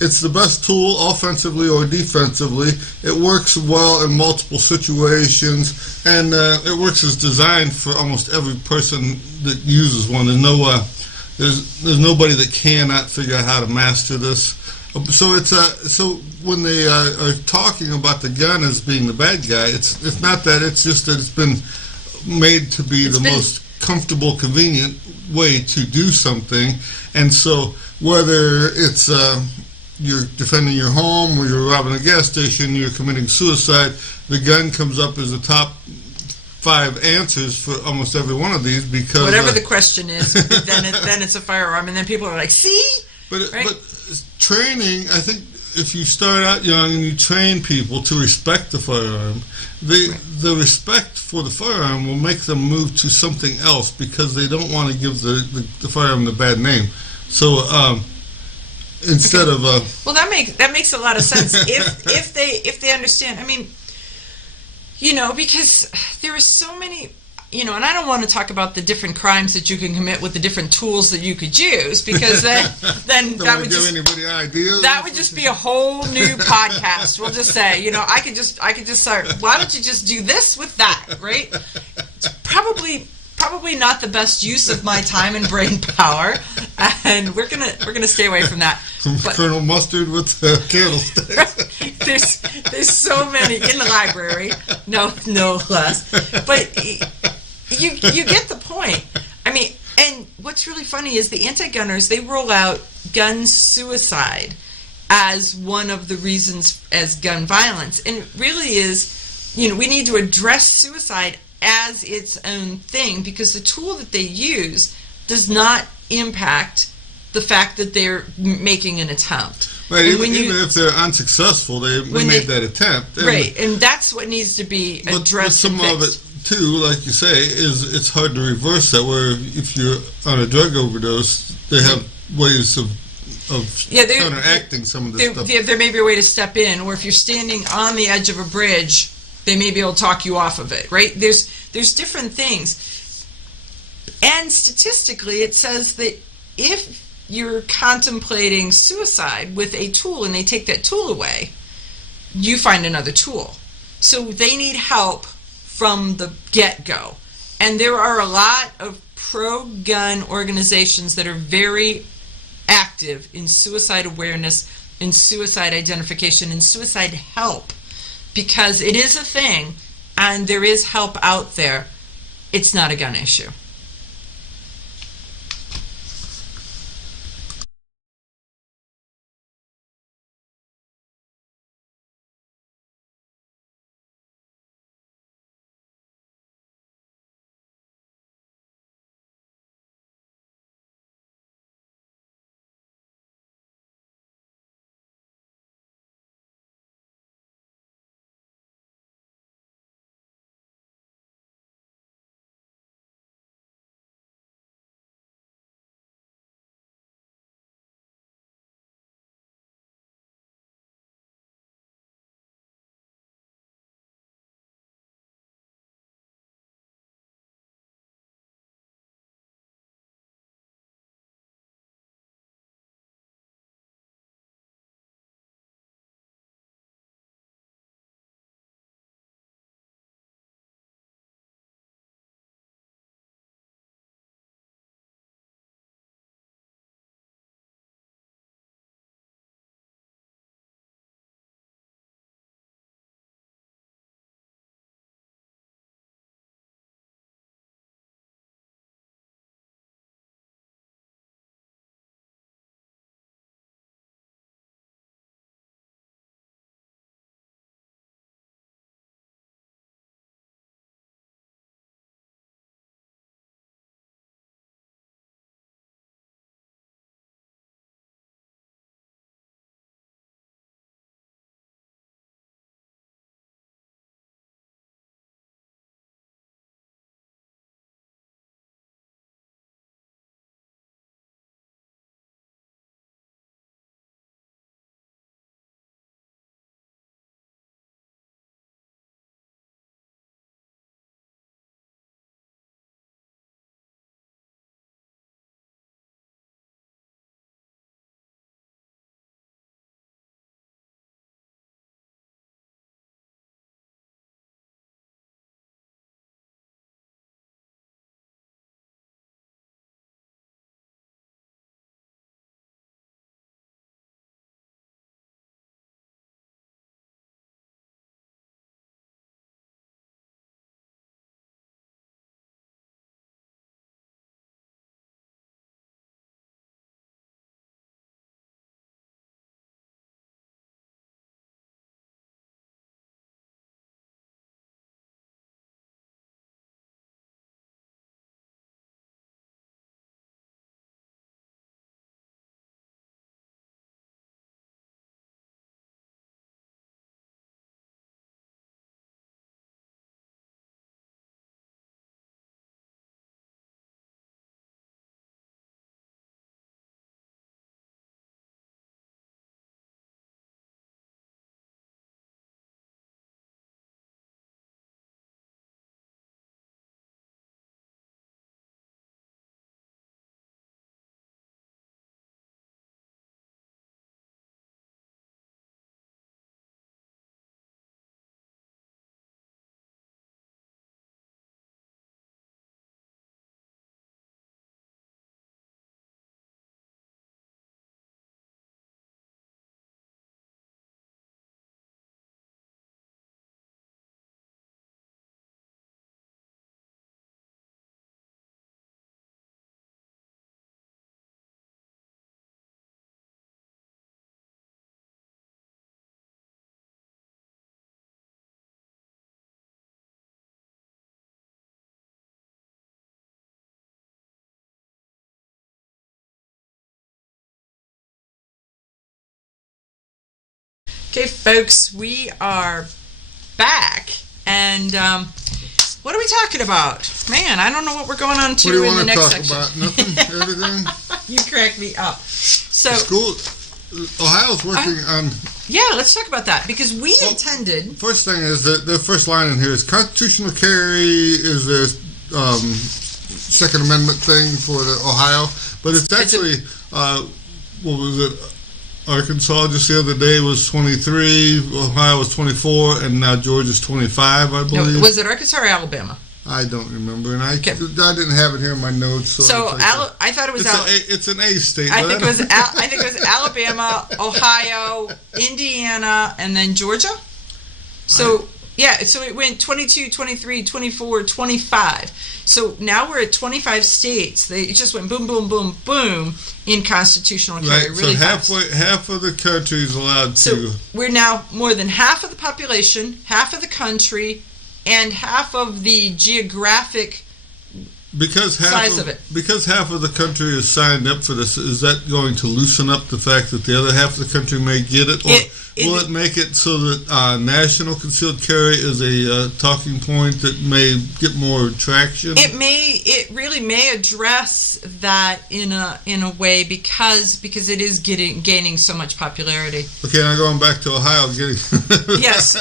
It's the best tool, offensively or defensively. It works well in multiple situations, and it works as designed for almost every person that uses one. There's nobody that cannot figure out how to master this. So so when they are talking about the gun as being the bad guy, it's not that. It's just that it's been made to be the most comfortable, convenient way to do something. And so whether it's you're defending your home, or you're robbing a gas station, you're committing suicide, the gun comes up as the top 5 answers for almost every one of these, because whatever the question is, then it's a firearm, and then people are like, see. But training, I think, if you start out young and you train people to respect the firearm, the respect for the firearm will make them move to something else, because they don't want to give the firearm the bad name. So instead of Well, that makes a lot of sense if they understand. I mean, because there are so many, and I don't want to talk about the different crimes that you can commit with the different tools that you could use, because then don't that wanna would give just anybody ideas. that would just be a whole new podcast. We'll just say, I could just start. Why don't you just do this with that, right? It's probably not the best use of my time and brain power, and we're gonna stay away from that. But Colonel Mustard with candlesticks. there's so many in the library, no less. But you get the point. I mean, and what's really funny is the anti-gunners, they roll out gun suicide as one of the reasons as gun violence, and it really is. We need to address suicide as its own thing, because the tool that they use does not impact the fact that they're making an attempt. Right, even if they're unsuccessful, they made that attempt. Right, and that's what needs to be addressed. But some of it, too, like you say, is it's hard to reverse that, where if you're on a drug overdose, they have ways of counteracting some of this stuff. There may be a way to step in, or if you're standing on the edge of a bridge, they may be able to talk you off of it, right? There's different things. And statistically, it says that if you're contemplating suicide with a tool and they take that tool away, you find another tool. So they need help from the get-go. And there are a lot of pro-gun organizations that are very active in suicide awareness, in suicide identification, in suicide help, because it is a thing and there is help out there. It's not a gun issue. Okay, folks, we are back, and what are we talking about? Man, I don't know what we're going on to in the next section. What do you want to talk about? Nothing? Everything? You crack me up. So, School, Ohio's working on... yeah, let's talk about that, because we attended... First thing is that the first line in here is constitutional carry is their Second Amendment thing for the Ohio, but it's actually, what was it? Arkansas just the other day was 23, Ohio was 24, and now Georgia's 25, I believe. No, was it Arkansas or Alabama? I don't remember, and I didn't have it here in my notes. So I thought it was it's an A state. I think it was Alabama, Ohio, Indiana, and then Georgia. So so it went 22, 23, 24, 25. So now we're at 25 states. It just went boom, boom, boom, boom in constitutional carry. Right. Really so half of the country is allowed to. So we're now more than half of the population, half of the country, and half of the geographic size of it. Because half of the country is signed up for this, is that going to loosen up the fact that the other half of the country may get it? Or will it make it so that national concealed carry is a talking point that may get more traction? It really may address that in a way because it is gaining so much popularity. Okay, now going back to Ohio, yes,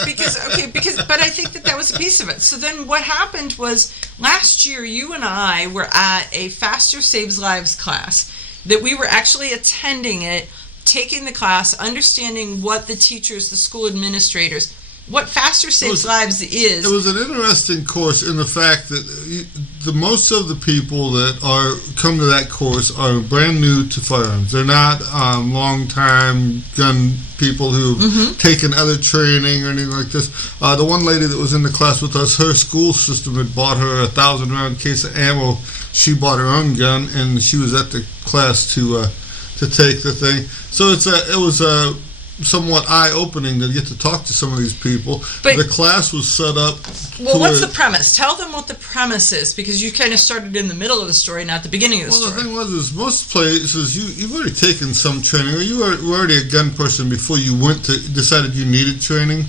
but I think that was a piece of it. So then what happened was last year you and I were at a Faster Saves Lives class that we were actually attending it, taking the class, understanding what the teachers, the school administrators, what Faster Saves Lives is. It was an interesting course in the fact that the most of the people that come to that course are brand new to firearms. They're not long-time gun people who've taken other training or anything like this. The one lady that was in the class with us, her school system had bought her a 1,000-round case of ammo. She bought her own gun, and she was at the class to take the thing. So it was somewhat eye-opening to get to talk to some of these people. But the class was set up. Well, what's the premise? Tell them what the premise is, because you kind of started in the middle of the story, not the beginning of the story. Well, the thing was, most places you've already taken some training, or you were already a gun person before you decided you needed training.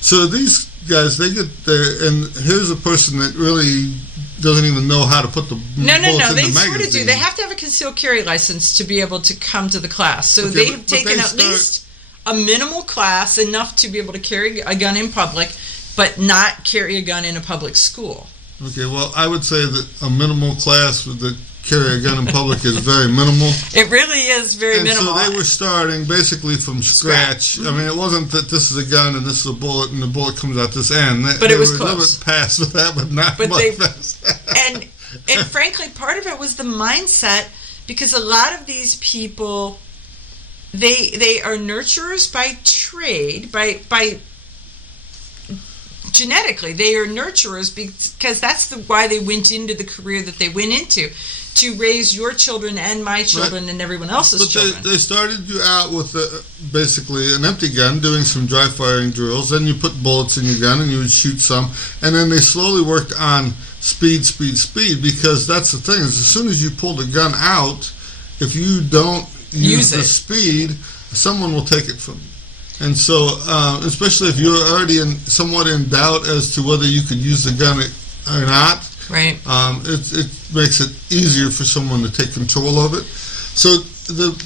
So these guys, they get there, and here's a person that really doesn't even know how to put the bullets in the magazine. They sort of do. They have to have a concealed carry license to be able to come to the class. So they've taken at least a minimal class, enough to be able to carry a gun in public, but not carry a gun in a public school. Okay, well, I would say that a minimal class that carry a gun in public is very minimal. It really is very minimal. So they were starting basically from scratch. I mean, it wasn't that this is a gun and this is a bullet and the bullet comes out this end. But it was close. They were a little bit past that, but not much past that. And frankly, part of it was the mindset, because a lot of these people, they are nurturers by trade, by genetically. They are nurturers because that's why they went into the career that they went into, to raise your children and my children and everyone else's children. They started you out with basically an empty gun, doing some dry firing drills. Then you put bullets in your gun and you would shoot some. And then they slowly worked on speed, because that's the thing, is as soon as you pull the gun out, if you don't use the speed, someone will take it from you. And so, especially if you're already somewhat in doubt as to whether you could use the gun or not, right? It makes it easier for someone to take control of it. So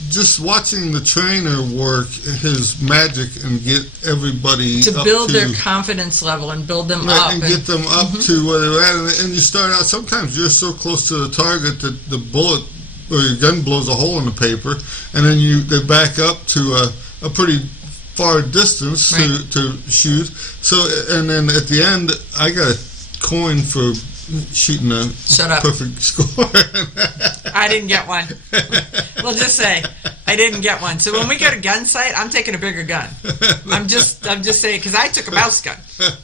just watching the trainer work his magic and get everybody to build their confidence level and build them up and get them up to where they're at, and you start out. Sometimes you're so close to the target that the bullet or your gun blows a hole in the paper, and then they back up to a pretty far distance to shoot. So, and then at the end, I got a coin for shooting a perfect score. I didn't get one. We'll just say I didn't get one. So when we go to gun sight, I'm taking a bigger gun. I'm just saying, because I took a mouse gun,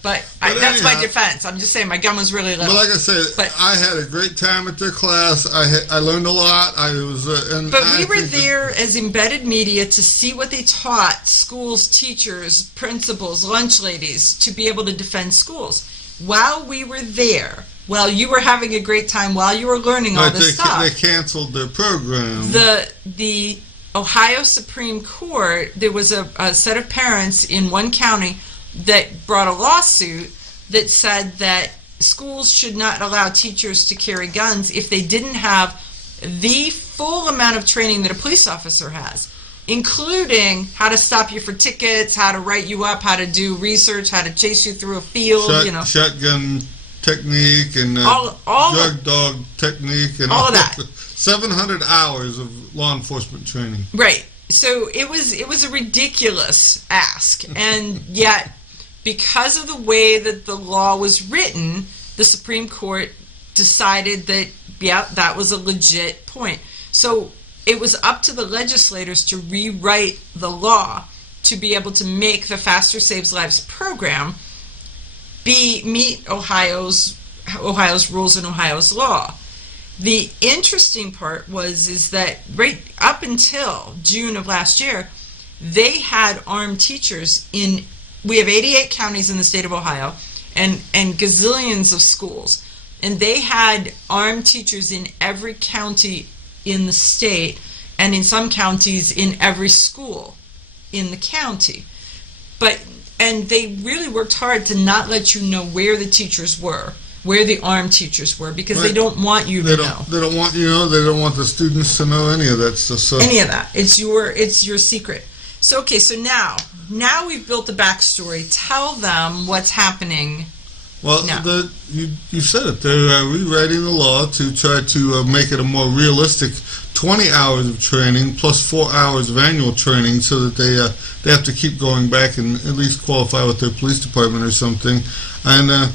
but that's my defense. I'm just saying my gun was really little. But like I said, I had a great time at their class. I learned a lot. But we were there as embedded media to see what they taught schools, teachers, principals, lunch ladies, to be able to defend schools. While we were there, while you were having a great time, while you were learning all this stuff, they canceled their program. The Ohio Supreme Court, there was a set of parents in one county that brought a lawsuit that said that schools should not allow teachers to carry guns if they didn't have the full amount of training that a police officer has, including how to stop you for tickets, how to write you up, how to do research, how to chase you through a field, shotgun technique and all drug dog technique and all of that. 700 hours of law enforcement training. Right. So it was a ridiculous ask, and yet because of the way that the law was written, the Supreme Court decided that that was a legit point. So it was up to the legislators to rewrite the to be able to make the Faster Saves Lives program meet Ohio's rules and Ohio's law. The interesting part is that right up until June of last year, they had armed teachers we have 88 counties in the state of Ohio and gazillions of schools. And they had armed teachers in every county in the state, and in some counties in every school in the county. And they really worked hard to not let you know where the teachers were, where the armed teachers were, because they don't want you to know. They don't want you to know. They don't want the students to know any of that stuff. So. Any of that. It's your secret. So okay, so now we've built the backstory. Tell them what's happening. Well, you said it. They're rewriting the law to try to make it a more realistic 20 hours of training plus 4 hours of annual training, so that they have to keep going back and at least qualify with their police department or something, and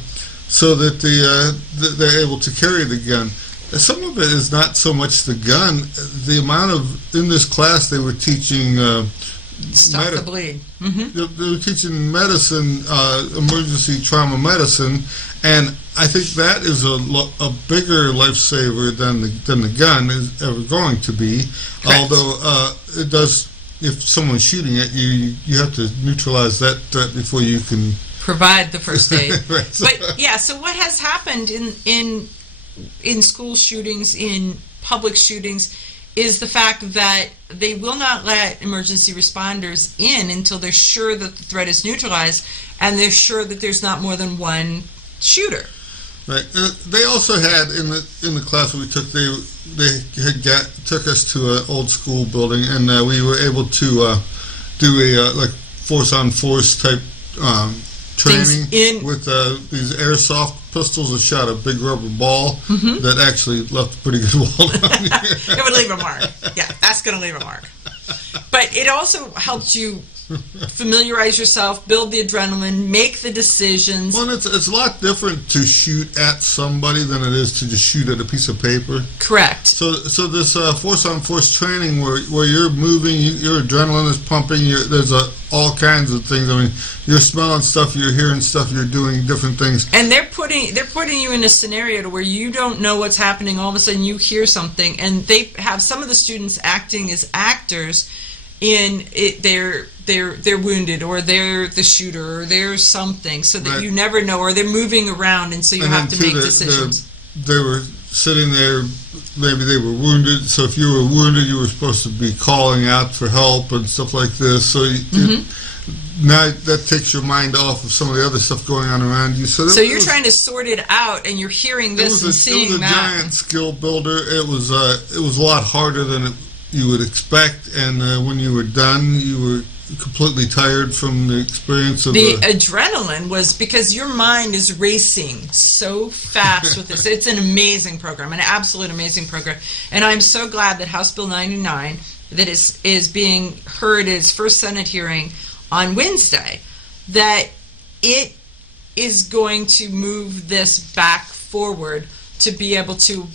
so that they're able to carry the gun. Some of it is not so much the gun. The amount of in this class they were teaching. Stop the bleed. Mm-hmm. They were teaching medicine, emergency trauma medicine, and I think that is a bigger lifesaver than the gun is ever going to be. Correct. Although it does, if someone's shooting at you, you have to neutralize that threat before you can provide the first aid. Right. But yeah, so what has happened in school shootings, in public shootings, is the fact that they will not let emergency responders in until they're sure that the threat is neutralized and they're sure that there's not more than one shooter. Right. They also had in the class we took, took us to an old school building, and we were able to do a force on force type training with these airsoft pistols that shot a big rubber ball that actually left a pretty good wall down here. It would leave a mark. Yeah, that's going to leave a mark. But it also helps you familiarize yourself, build the adrenaline, make the decisions. Well, it's a lot different to shoot at somebody than it is to just shoot at a piece of paper. Correct. So this force-on-force training where you're moving, your adrenaline is pumping, there's all kinds of things. I mean, you're smelling stuff, you're hearing stuff, you're doing different things. And they're putting you in a scenario to where you don't know what's happening. All of a sudden you hear something, and they have some of the students acting as actors in it. They're wounded, or they're the shooter, or they're something, so that you never know, or they're moving around, and so you have to make decisions. They were sitting there, maybe they were wounded, so if you were wounded, you were supposed to be calling out for help and stuff like this. So now that takes your mind off of some of the other stuff going on around you. So you're trying to sort it out, and you're hearing this and seeing that. It was a giant skill builder. It was a lot harder than you would expect, and when you were done, you were completely tired from the experience of the adrenaline. Was because your mind is racing so fast with this. It's an amazing program, an absolute amazing program, and I'm so glad that House Bill 99 that is being heard at its first Senate hearing on Wednesday, that it is going to move this back forward to be able to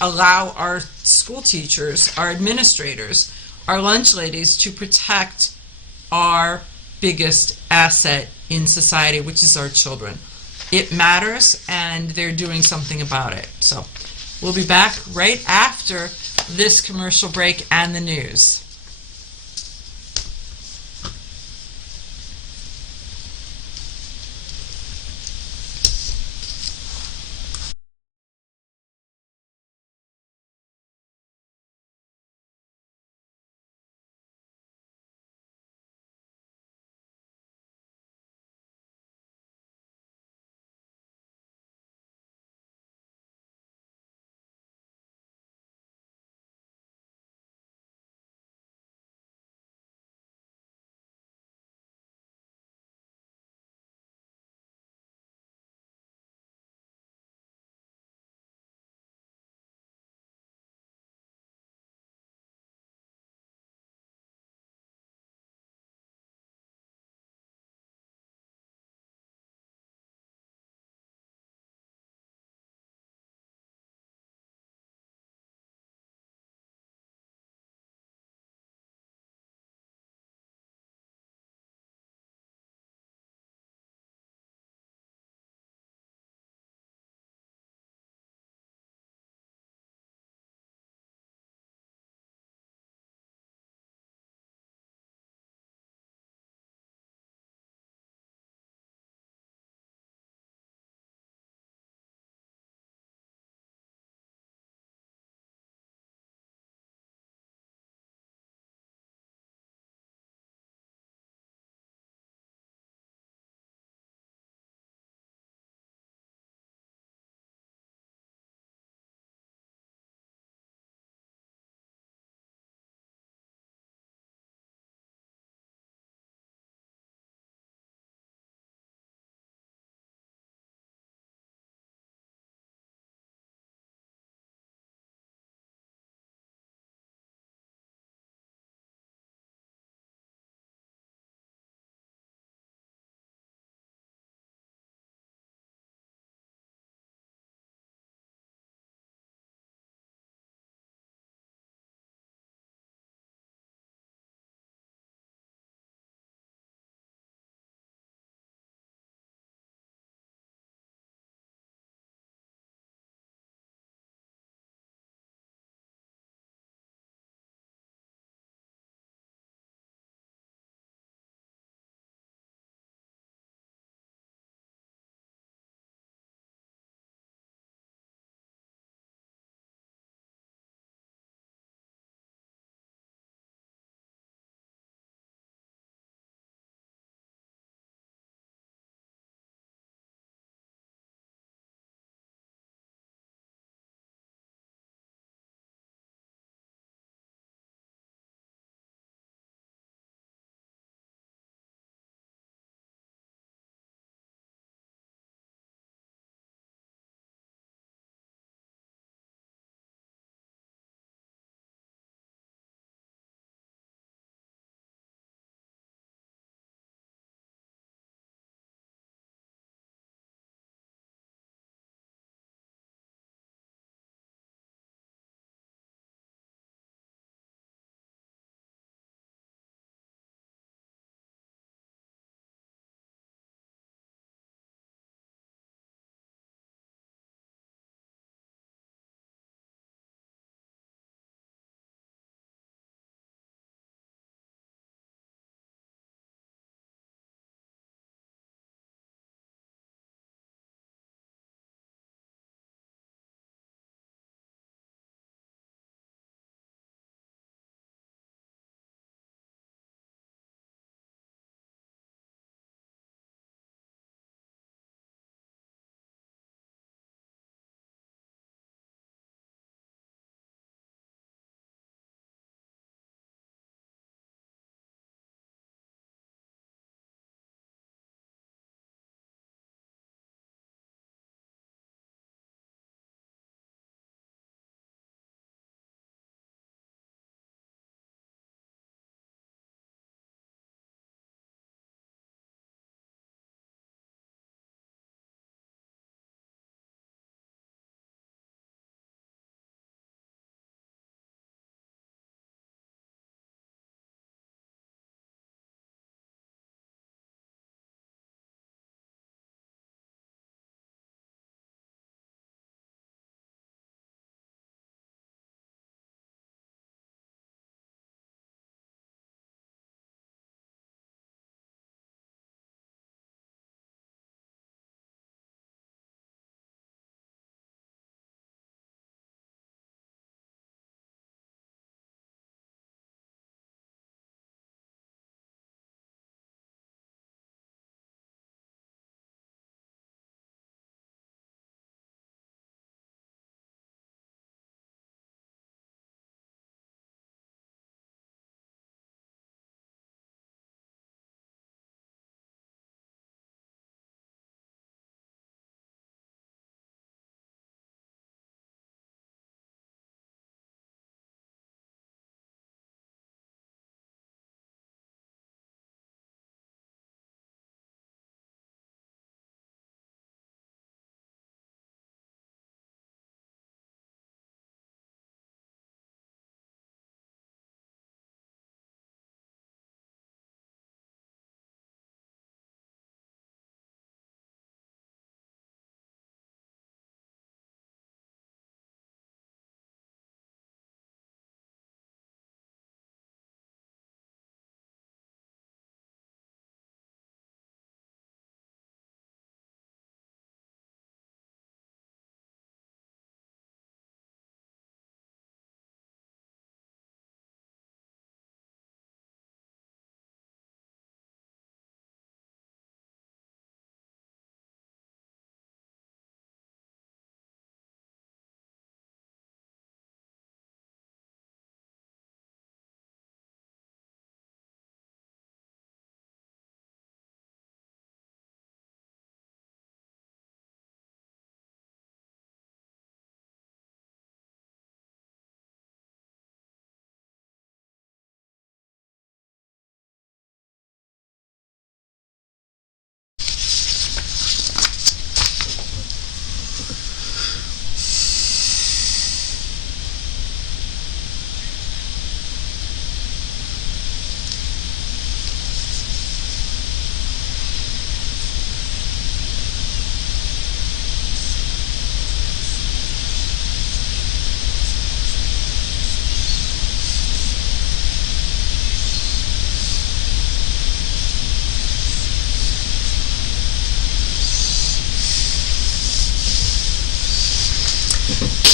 allow our school teachers, our administrators, our lunch ladies to protect our biggest asset in society, which is our children. It matters, and they're doing something about it. So we'll be back right after this commercial break and the news.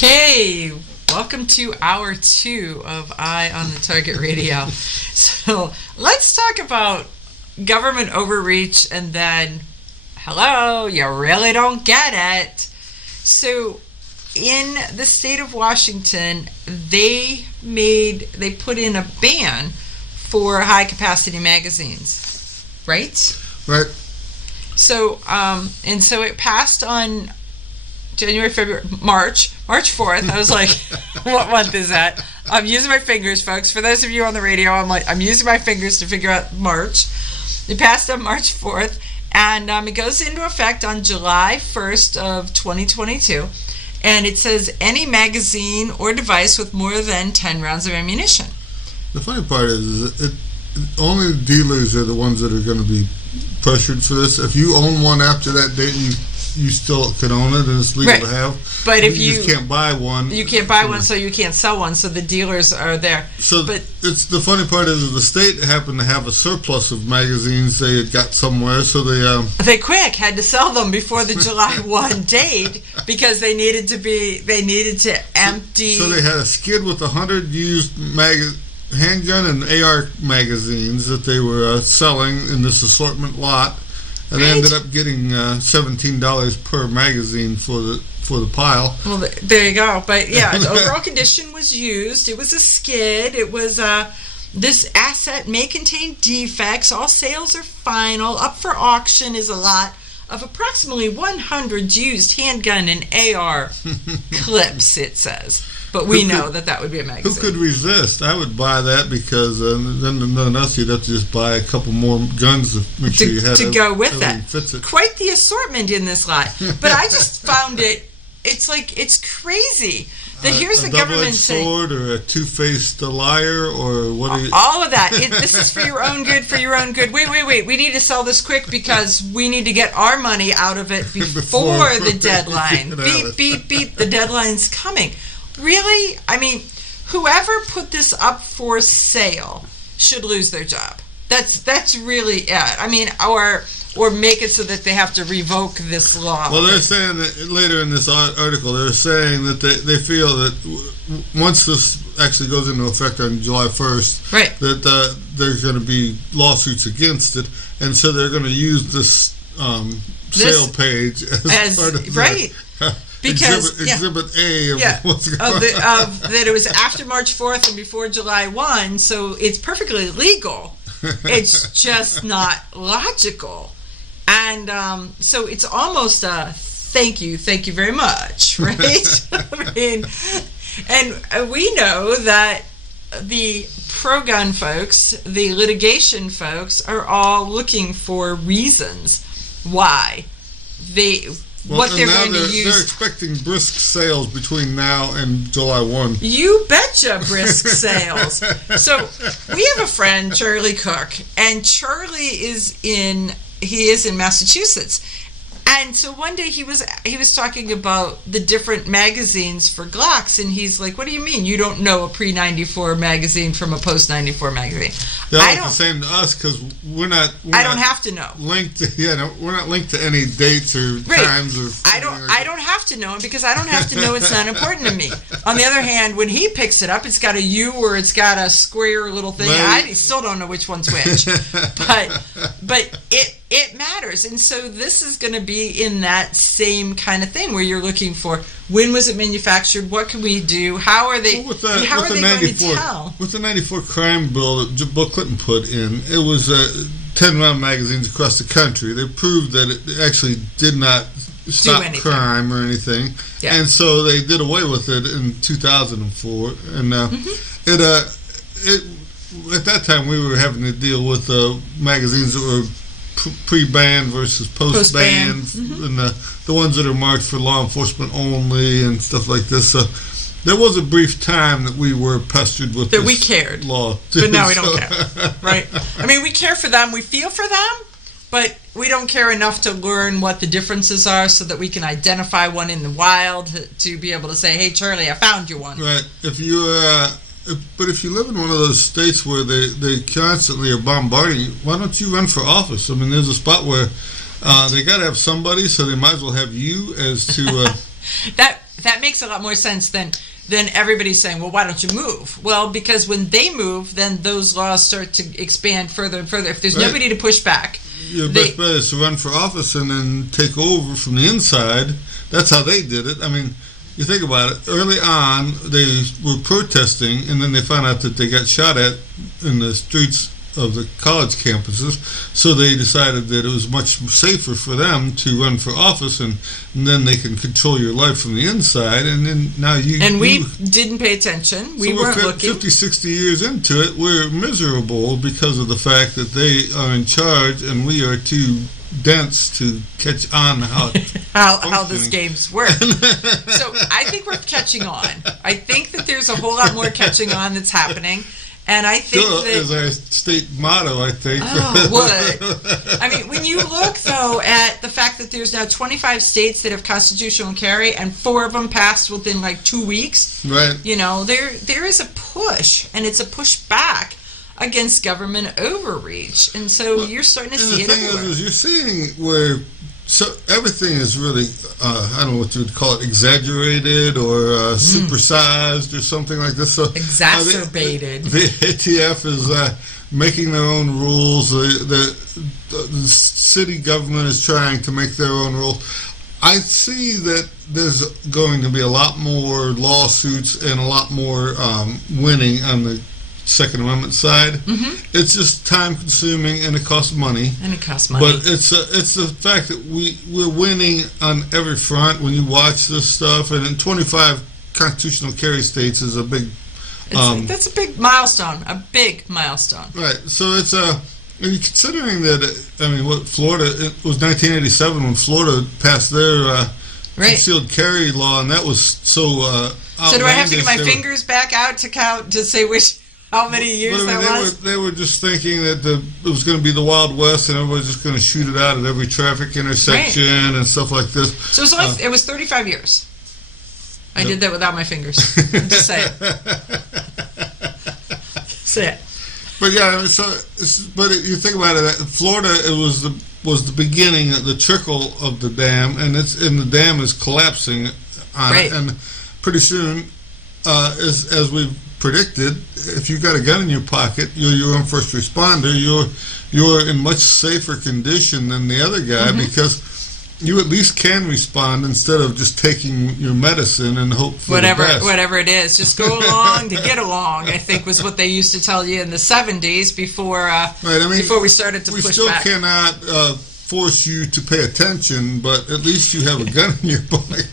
Okay, welcome to hour 2 of Eye on the Target Radio. So let's talk about government overreach and then, hello, you really don't get it. So in the state of Washington, they put in a ban for high capacity magazines, right? Right. So, and so it passed on January, February, March 4th. I was like, what month is that? I'm using my fingers, folks. For those of you on the radio, I'm using my fingers to figure out March. It passed on March 4th, and it goes into effect on July 1st of 2022. And it says any magazine or device with more than 10 rounds of ammunition. The funny part is only dealers are the ones that are going to be pressured for this. If you own one after that date, you still can own it, and it's legal to have. But if you just can't buy one. You can't buy one, so you can't sell one. So the dealers are there. So, but it's the funny part is the state happened to have a surplus of magazines they had got somewhere, so they had to sell them before the July 1 date because they needed to empty. So they had a skid with 100 used handgun and AR magazines that they were selling in this assortment lot. And they ended up getting $17 per magazine for the pile. Well, there you go. But yeah, the overall condition was used. It was a skid. It was this asset may contain defects. All sales are final. Up for auction is a lot of approximately 100 used handgun and AR clips, it says. But we know that would be a magazine. Who could resist? I would buy that because then nothing else, you'd have to just buy a couple more guns to make sure you had to go with that. Fits it. Quite the assortment in this lot. But I just found it's crazy. Here's the government saying, sword or a two-faced liar or what are you? All of that. This is for your own good, for your own good. Wait. We need to sell this quick because we need to get our money out of it before the deadline. Beep, beep. The deadline's coming. Really? I mean, whoever put this up for sale should lose their job. That's really it. I mean, or make it so that they have to revoke this law. Well, they're saying that later in this article, they're saying that they feel that once this actually goes into effect on July 1st, right, that there's going to be lawsuits against it, and so they're going to use this sale page as part of right. Because exhibit A of what's going on. That it was after March 4th and before July 1, so it's perfectly legal. It's just not logical. And so it's almost a thank you very much, right? I mean, and we know that the pro-gun folks, the litigation folks, are all looking for reasons why what they're going to use. They're expecting brisk sales between now and July 1. You betcha, brisk sales. So we have a friend, Charlie Cook, and Charlie is in Massachusetts. And so one day he was talking about the different magazines for Glocks, and he's like, "What do you mean you don't know a pre-94 magazine from a post-94 magazine?" That's the same to us because we're not. I don't have to know. We're not linked to any dates or times or. I don't have to know it because I don't have to know. It's not important to me. On the other hand, when he picks it up, it's got a U or it's got a square little thing. I still don't know which one's which, but it matters, and so this is going to be in that same kind of thing where you're looking for when was it manufactured, what can we do, how are they, going to tell? With the 94 crime bill that Bill Clinton put in, it was 10-round magazines across the country. They proved that it actually did not stop crime or anything, and so they did away with it in 2004, and it at that time we were having to deal with magazines that were pre-ban versus post-ban, and the ones that are marked for law enforcement only and stuff like this. So there was a brief time that we were pestered with that we cared law, but now we don't care, right? I mean, we care for them, we feel for them, but we don't care enough to learn what the differences are so that we can identify one in the wild to be able to say, "Hey, Charlie, I found you one." Right. But if you live in one of those states where they constantly are bombarding you, why don't you run for office? I mean, there's a spot where they got to have somebody, so they might as well have you as to that makes a lot more sense than everybody saying, well, why don't you move? Well, because when they move, then those laws start to expand further and further. If there's Right. nobody to push back, Your best bet is to run for office and then take over from the inside. That's how they did it. I mean, you think about it. Early on, they were protesting, and then they found out that they got shot at in the streets of the college campuses. So they decided that it was much safer for them to run for office, and then they can control your life from the inside. And then now we didn't pay attention. We weren't looking. 50, 60 years into it, we're miserable because of the fact that they are in charge and we are too dense to catch on how how this game's work. So I think we're catching on. I think that there's a whole lot more catching on that's happening. And I think that is our state motto, I think. Oh, would. I mean, when you look, though, at the fact that there's now 25 states that have constitutional carry, and 4 of them passed within like 2 weeks, Right. you know, there is a push, and it's a push back against government overreach. And so you're starting to see it And the thing everywhere. is, you're seeing where everything is really, I don't know what you would call it, exaggerated or supersized or something like this. So Exacerbated. The ATF is making their own rules. The city government is trying to make their own rules. I see that there's going to be a lot more lawsuits and a lot more winning on the Second Amendment side. Mm-hmm. It's just time consuming and it costs money. And it costs money. But it's the fact that we're winning on every front when you watch this stuff. And in 25 constitutional carry states is a big. That's a big milestone. A big milestone. Right. So it's considering that, I mean, what Florida, it was 1987 when Florida passed their concealed carry law, and that was so. So do I have to get my outlandish. fingers back out to count to say how many years But, I mean, that was? they were just thinking that it was going to be the Wild West, and everybody's just going to shoot it out at every traffic intersection and stuff like this. So it was 35 years. I did that without my fingers. I'm just saying. Say it. But yeah, but you think about it. Florida, it was the beginning, the trickle of the dam, and the dam is collapsing on it, and pretty soon, as we've predicted, if you've got a gun in your pocket, you're your own first responder. You're in much safer condition than the other guy because you at least can respond instead of just taking your medicine and hope for the best. Whatever it is, just go along to get along. I think was what they used to tell you in the 70s before. Before we started to push back. We still cannot force you to pay attention, but at least you have a gun in your pocket.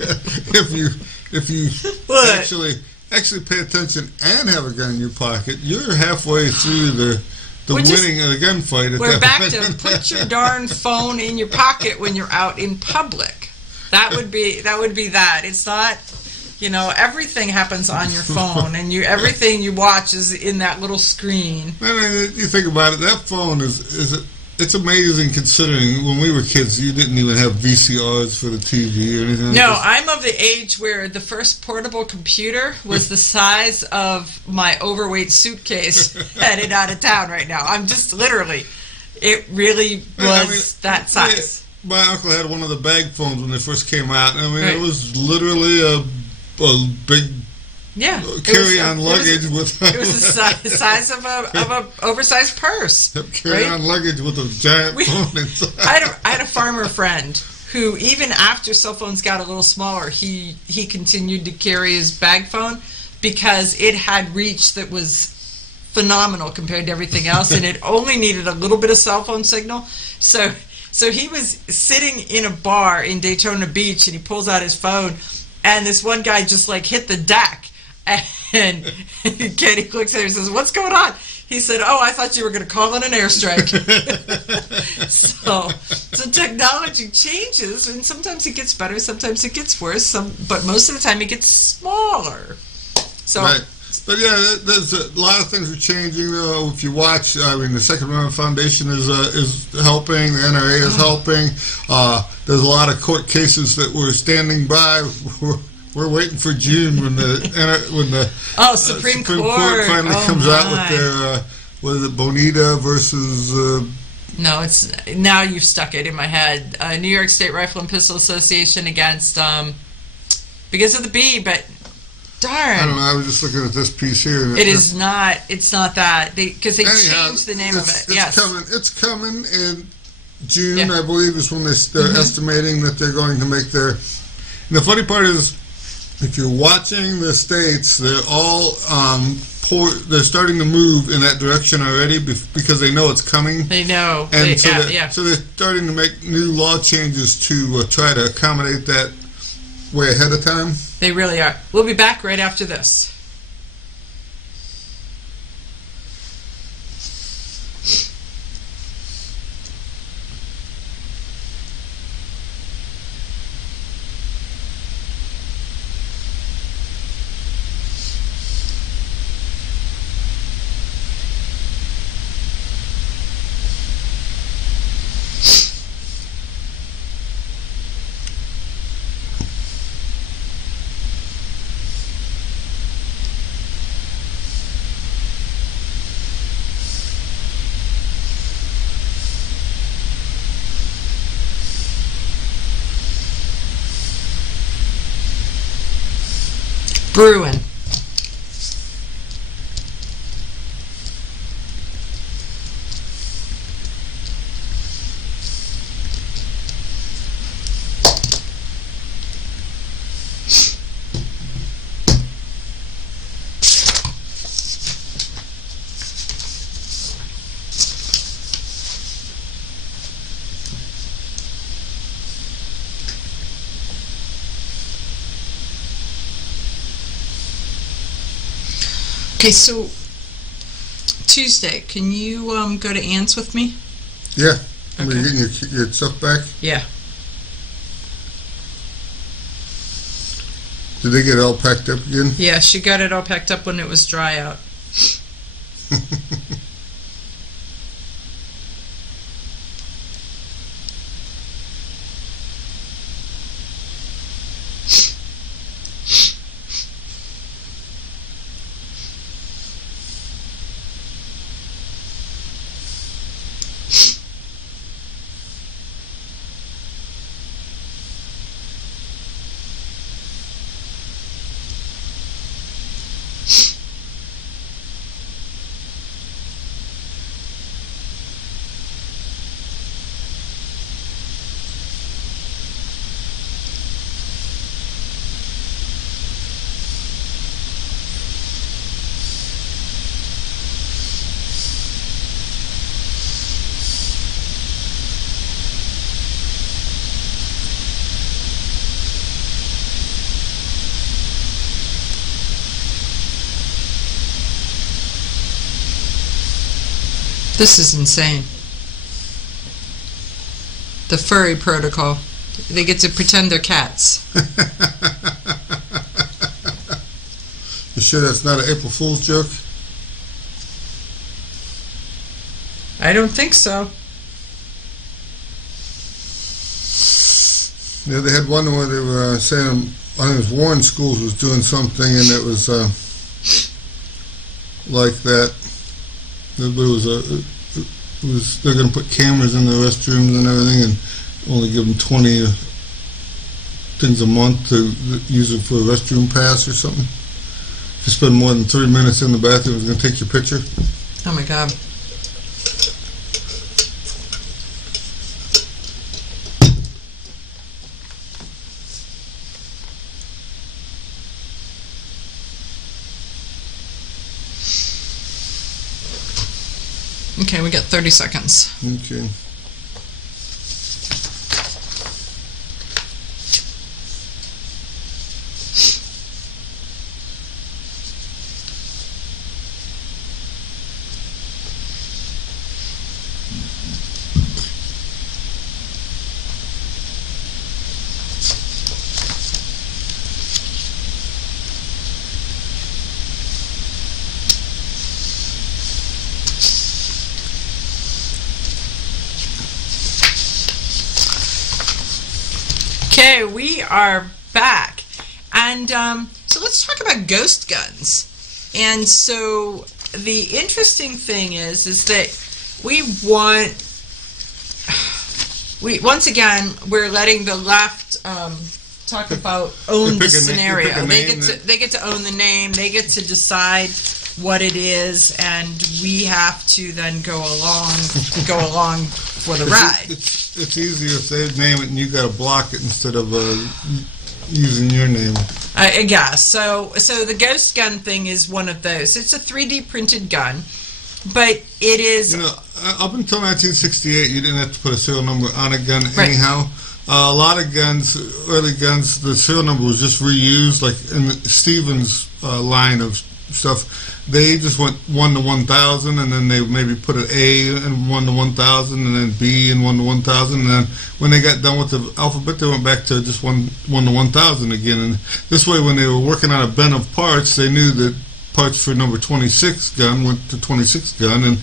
if you actually pay attention and have a gun in your pocket, you're halfway through the winning of the gunfight. We're back to put your darn phone in your pocket when you're out in public. That would be that. It's not, everything happens on your phone, and everything you watch is in that little screen. I mean, you think about it. That phone it's amazing considering when we were kids, you didn't even have VCRs for the TV or anything. No, I'm of the age where the first portable computer was the size of my overweight suitcase headed out of town right now. I'm just literally, it really was that size. My uncle had one of the bag phones when they first came out. I mean, it was literally a big carry-on luggage with. It was the size of a oversized purse. Carry-on luggage with a giant phone inside. I had a farmer friend who, even after cell phones got a little smaller, he continued to carry his bag phone because it had reach that was phenomenal compared to everything else, and it only needed a little bit of cell phone signal. So he was sitting in a bar in Daytona Beach, and he pulls out his phone, and this one guy just hit the deck. And Kenny looks at him and says, "What's going on?" He said, "Oh, I thought you were going to call in an airstrike." So technology changes, and sometimes it gets better, sometimes it gets worse. But most of the time, it gets smaller. So, right. But yeah, there's a lot of things are changing. Though, if you watch, I mean, the Second Amendment Foundation is helping. The NRA is helping. There's a lot of court cases that we're standing by. We're waiting for June when the Supreme Court finally comes out with their what is it, Bonita versus. No, it's now you've stuck it in my head. New York State Rifle and Pistol Association against because of the B, but I don't darn. know. I was just looking at this piece here. And It is not, it's not that. Because they anyhow, changed the name of it. It's Yes. coming. It's coming in June, Yeah. I believe, is when they're estimating that they're going to make their. And the funny part is, if you're watching the states, they're all they're starting to move in that direction already because they know it's coming. They know. And Yeah. so they're starting to make new law changes to try to accommodate that way ahead of time. They really are. We'll be back right after this. Bruin. Okay, so Tuesday, can you go to Ann's with me? Yeah. Are you Okay. getting your stuff back? Yeah. Did they get it all packed up again? Yeah, she got it all packed up when it was dry out. This is insane. The furry protocol. They get to pretend they're cats. You sure that's not an April Fool's joke? I don't think so. Yeah, they had one where they were saying, I think it was Warren Schools was doing something, and it was like that. But it was they're going to put cameras in the restrooms and everything, and only give them 20 things a month to use it for a restroom pass or something. If you spend more than 3 minutes in the bathroom, it's going to take your picture. Oh my God. Okay, we got 30 seconds. Okay. Okay, we are back. And so let's talk about ghost guns. And so the interesting thing is that once again, we're letting the left talk about own the pick a scenario. name They get to own the name. They get to decide what it is, and we have to then go along for the ride. It's easier if they name it and you got to block it instead of using your name. I guess. So the ghost gun thing is one of those. It's a 3D printed gun, but it is. Up until 1968, you didn't have to put a serial number on a gun Right. anyhow. A lot of guns, early guns, the serial number was just reused, like in Stevens' line of stuff. They just went 1 to 1,000, and then they maybe put an A in 1 to 1,000, and then B in 1 to 1,000, and then when they got done with the alphabet, they went back to just 1 to 1,000 again. And this way, when they were working on a bin of parts, they knew that parts for number 26 gun went to 26 gun, and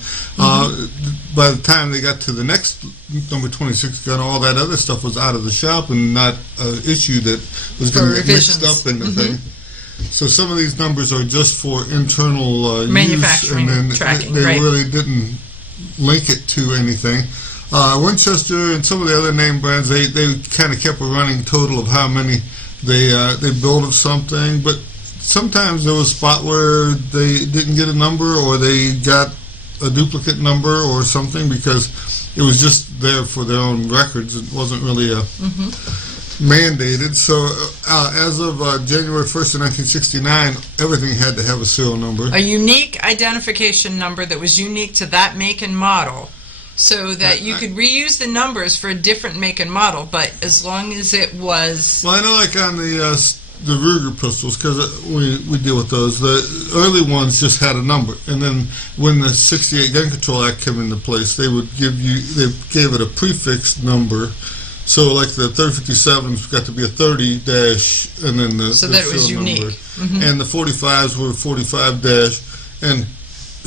by the time they got to the next number 26 gun, all that other stuff was out of the shop and not an issue that was going to get mixed up in the thing. So some of these numbers are just for internal manufacturing use, and then tracking. they Right. really didn't link it to anything. Winchester and some of the other name brands, they kind of kept a running total of how many they built of something, but sometimes there was a spot where they didn't get a number, or they got a duplicate number or something, because it was just there for their own records. It wasn't really a mandated. So as of January 1st of 1969, everything had to have a serial number. A unique identification number that was unique to that make and model, so that you could reuse the numbers for a different make and model, but as long as it was... Well, I know, like on the Ruger pistols, because we deal with those, the early ones just had a number, and then when the 68 Gun Control Act came into place, they gave it a prefix number. So like the 3057's got to be a 30 dash, and then the So that it was serial unique. number. And the 45s were 45 dash and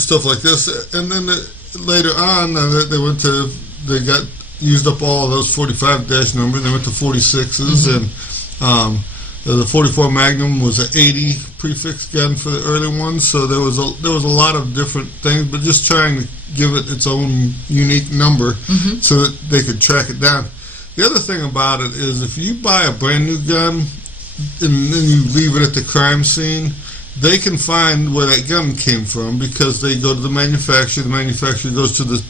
stuff like this. And then later on, they got used up all of those 45 dash numbers. They went to 46s, and the 44 Magnum was an 80 prefix gun for the early ones. So there was a lot of different things, but just trying to give it its own unique number so that they could track it down. The other thing about it is, if you buy a brand new gun and then you leave it at the crime scene, they can find where that gun came from, because they go to the manufacturer. The manufacturer goes to the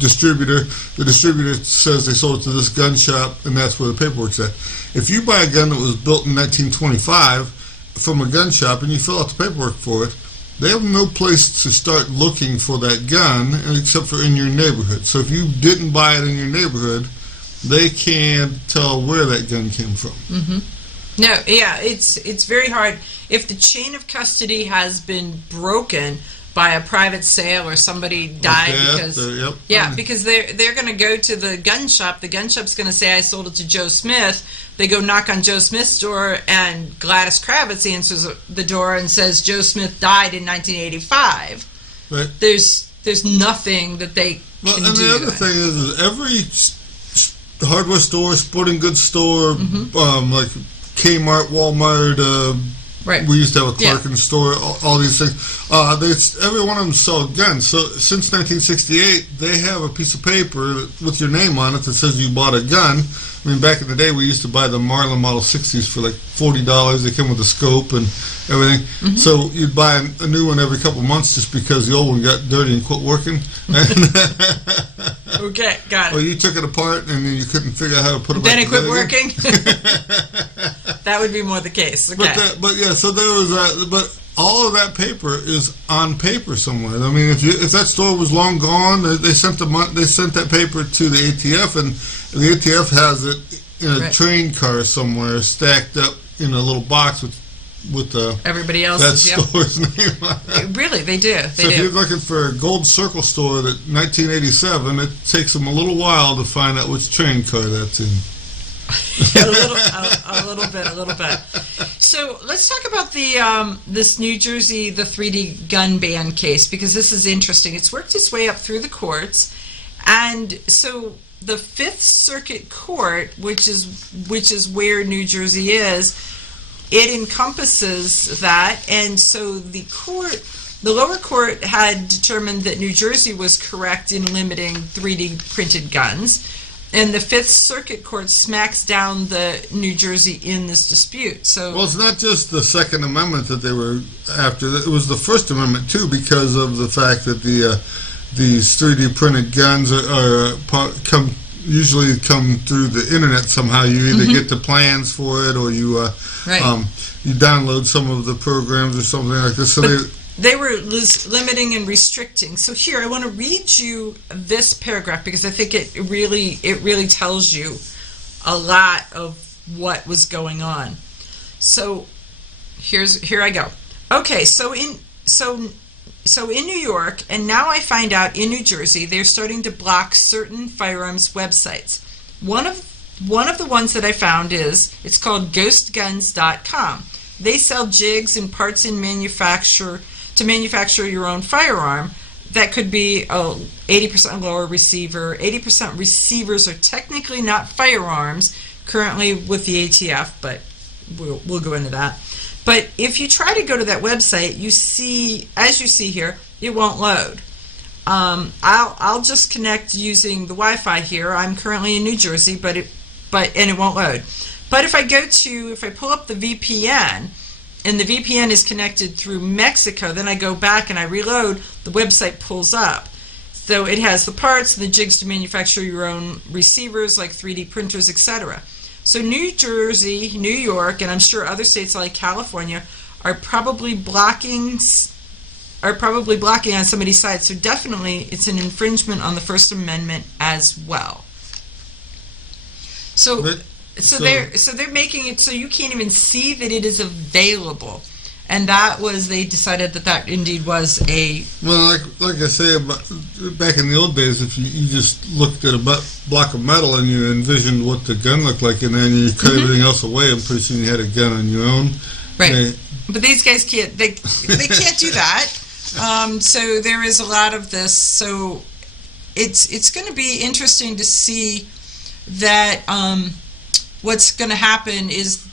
distributor. The distributor says they sold it to this gun shop, and that's where the paperwork's at. If you buy a gun that was built in 1925 from a gun shop and you fill out the paperwork for it, they have no place to start looking for that gun except for in your neighborhood. So if you didn't buy it in your neighborhood, they can't tell where that gun came from. No, yeah, it's very hard. If the chain of custody has been broken by a private sale, or somebody died because they're going to go to the gun shop. The gun shop's going to say, I sold it to Joe Smith. They go knock on Joe Smith's door, and Gladys Kravitz answers the door and says Joe Smith died in 1985. Right. There's nothing that they can do. And the other thing is every hardware store, sporting goods store, like Kmart, Walmart, right. We used to have a Clarkin store, all these things. Every one of them sell guns. So since 1968, they have a piece of paper with your name on it that says you bought a gun. I mean, back in the day, we used to buy the Marlin Model 60s for like $40. They came with a scope and everything. So you'd buy a new one every couple months just because the old one got dirty and quit working. Okay, got it. Or you took it apart and then you couldn't figure out how to put it Then back it quit together working? again. That would be more the case. Okay. But yeah, so there was that. But all of that paper is on paper somewhere. I mean, if that store was long gone, they sent that paper to the ATF, and the ATF has it in a train car somewhere, stacked up in a little box with everybody else's that store's name on it. Really, they do. So if you're looking for a Gold Circle store that 1987, it takes them a little while to find out which train car that's in. a little bit. So let's talk about the this New Jersey, the 3D gun ban case, because this is interesting. It's worked its way up through the courts, and so the Fifth Circuit Court, which is where New Jersey is, it encompasses that, and so the lower court had determined that New Jersey was correct in limiting 3D printed guns. And the Fifth Circuit Court smacks down the New Jersey in this dispute. So, well, it's not just the Second Amendment that they were after. It was the First Amendment too, because of the fact that these 3D printed guns usually come through the internet somehow. You either get the plans for it, or you you download some of the programs or something like this. So they were limiting and restricting. So here, I want to read you this paragraph because I think it really tells you a lot of what was going on. So here I go. Okay, so in New York, and now I find out in New Jersey, they're starting to block certain firearms websites. One of the ones that I found it's called ghostguns.com. They sell jigs and parts to manufacture your own firearm. That could be a 80% lower receiver. 80% receivers are technically not firearms currently with the ATF, but we'll go into that. But if you try to go to that website, you see, as you see here, it won't load. I'll just connect using the Wi-Fi here. I'm currently in New Jersey, but it won't load. But if I pull up the VPN, and the VPN is connected through Mexico, then I go back and I reload, the website pulls up. So it has the parts, the jigs to manufacture your own receivers like 3D printers, etc. So New Jersey, New York, and I'm sure other states like California are probably blocking on somebody's side. So definitely it's an infringement on the First Amendment as well. So they're making it so you can't even see that it is available, and they decided that indeed was a like I say, back in the old days, if you just looked at a block of metal and you envisioned what the gun looked like, and then you cut everything else away, and pretty soon you had a gun on your own. Right, but these guys can't. They can't do that. So there is a lot of this. So it's going to be interesting to see that. What's going to happen is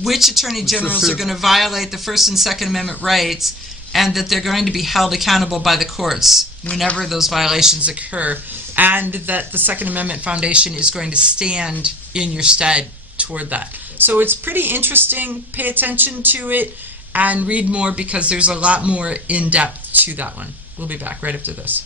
which attorney generals are going to violate the First and Second Amendment rights, and that they're going to be held accountable by the courts whenever those violations occur, and that the Second Amendment Foundation is going to stand in your stead toward that. So it's pretty interesting. Pay attention to it and read more, because there's a lot more in depth to that one. We'll be back right after this.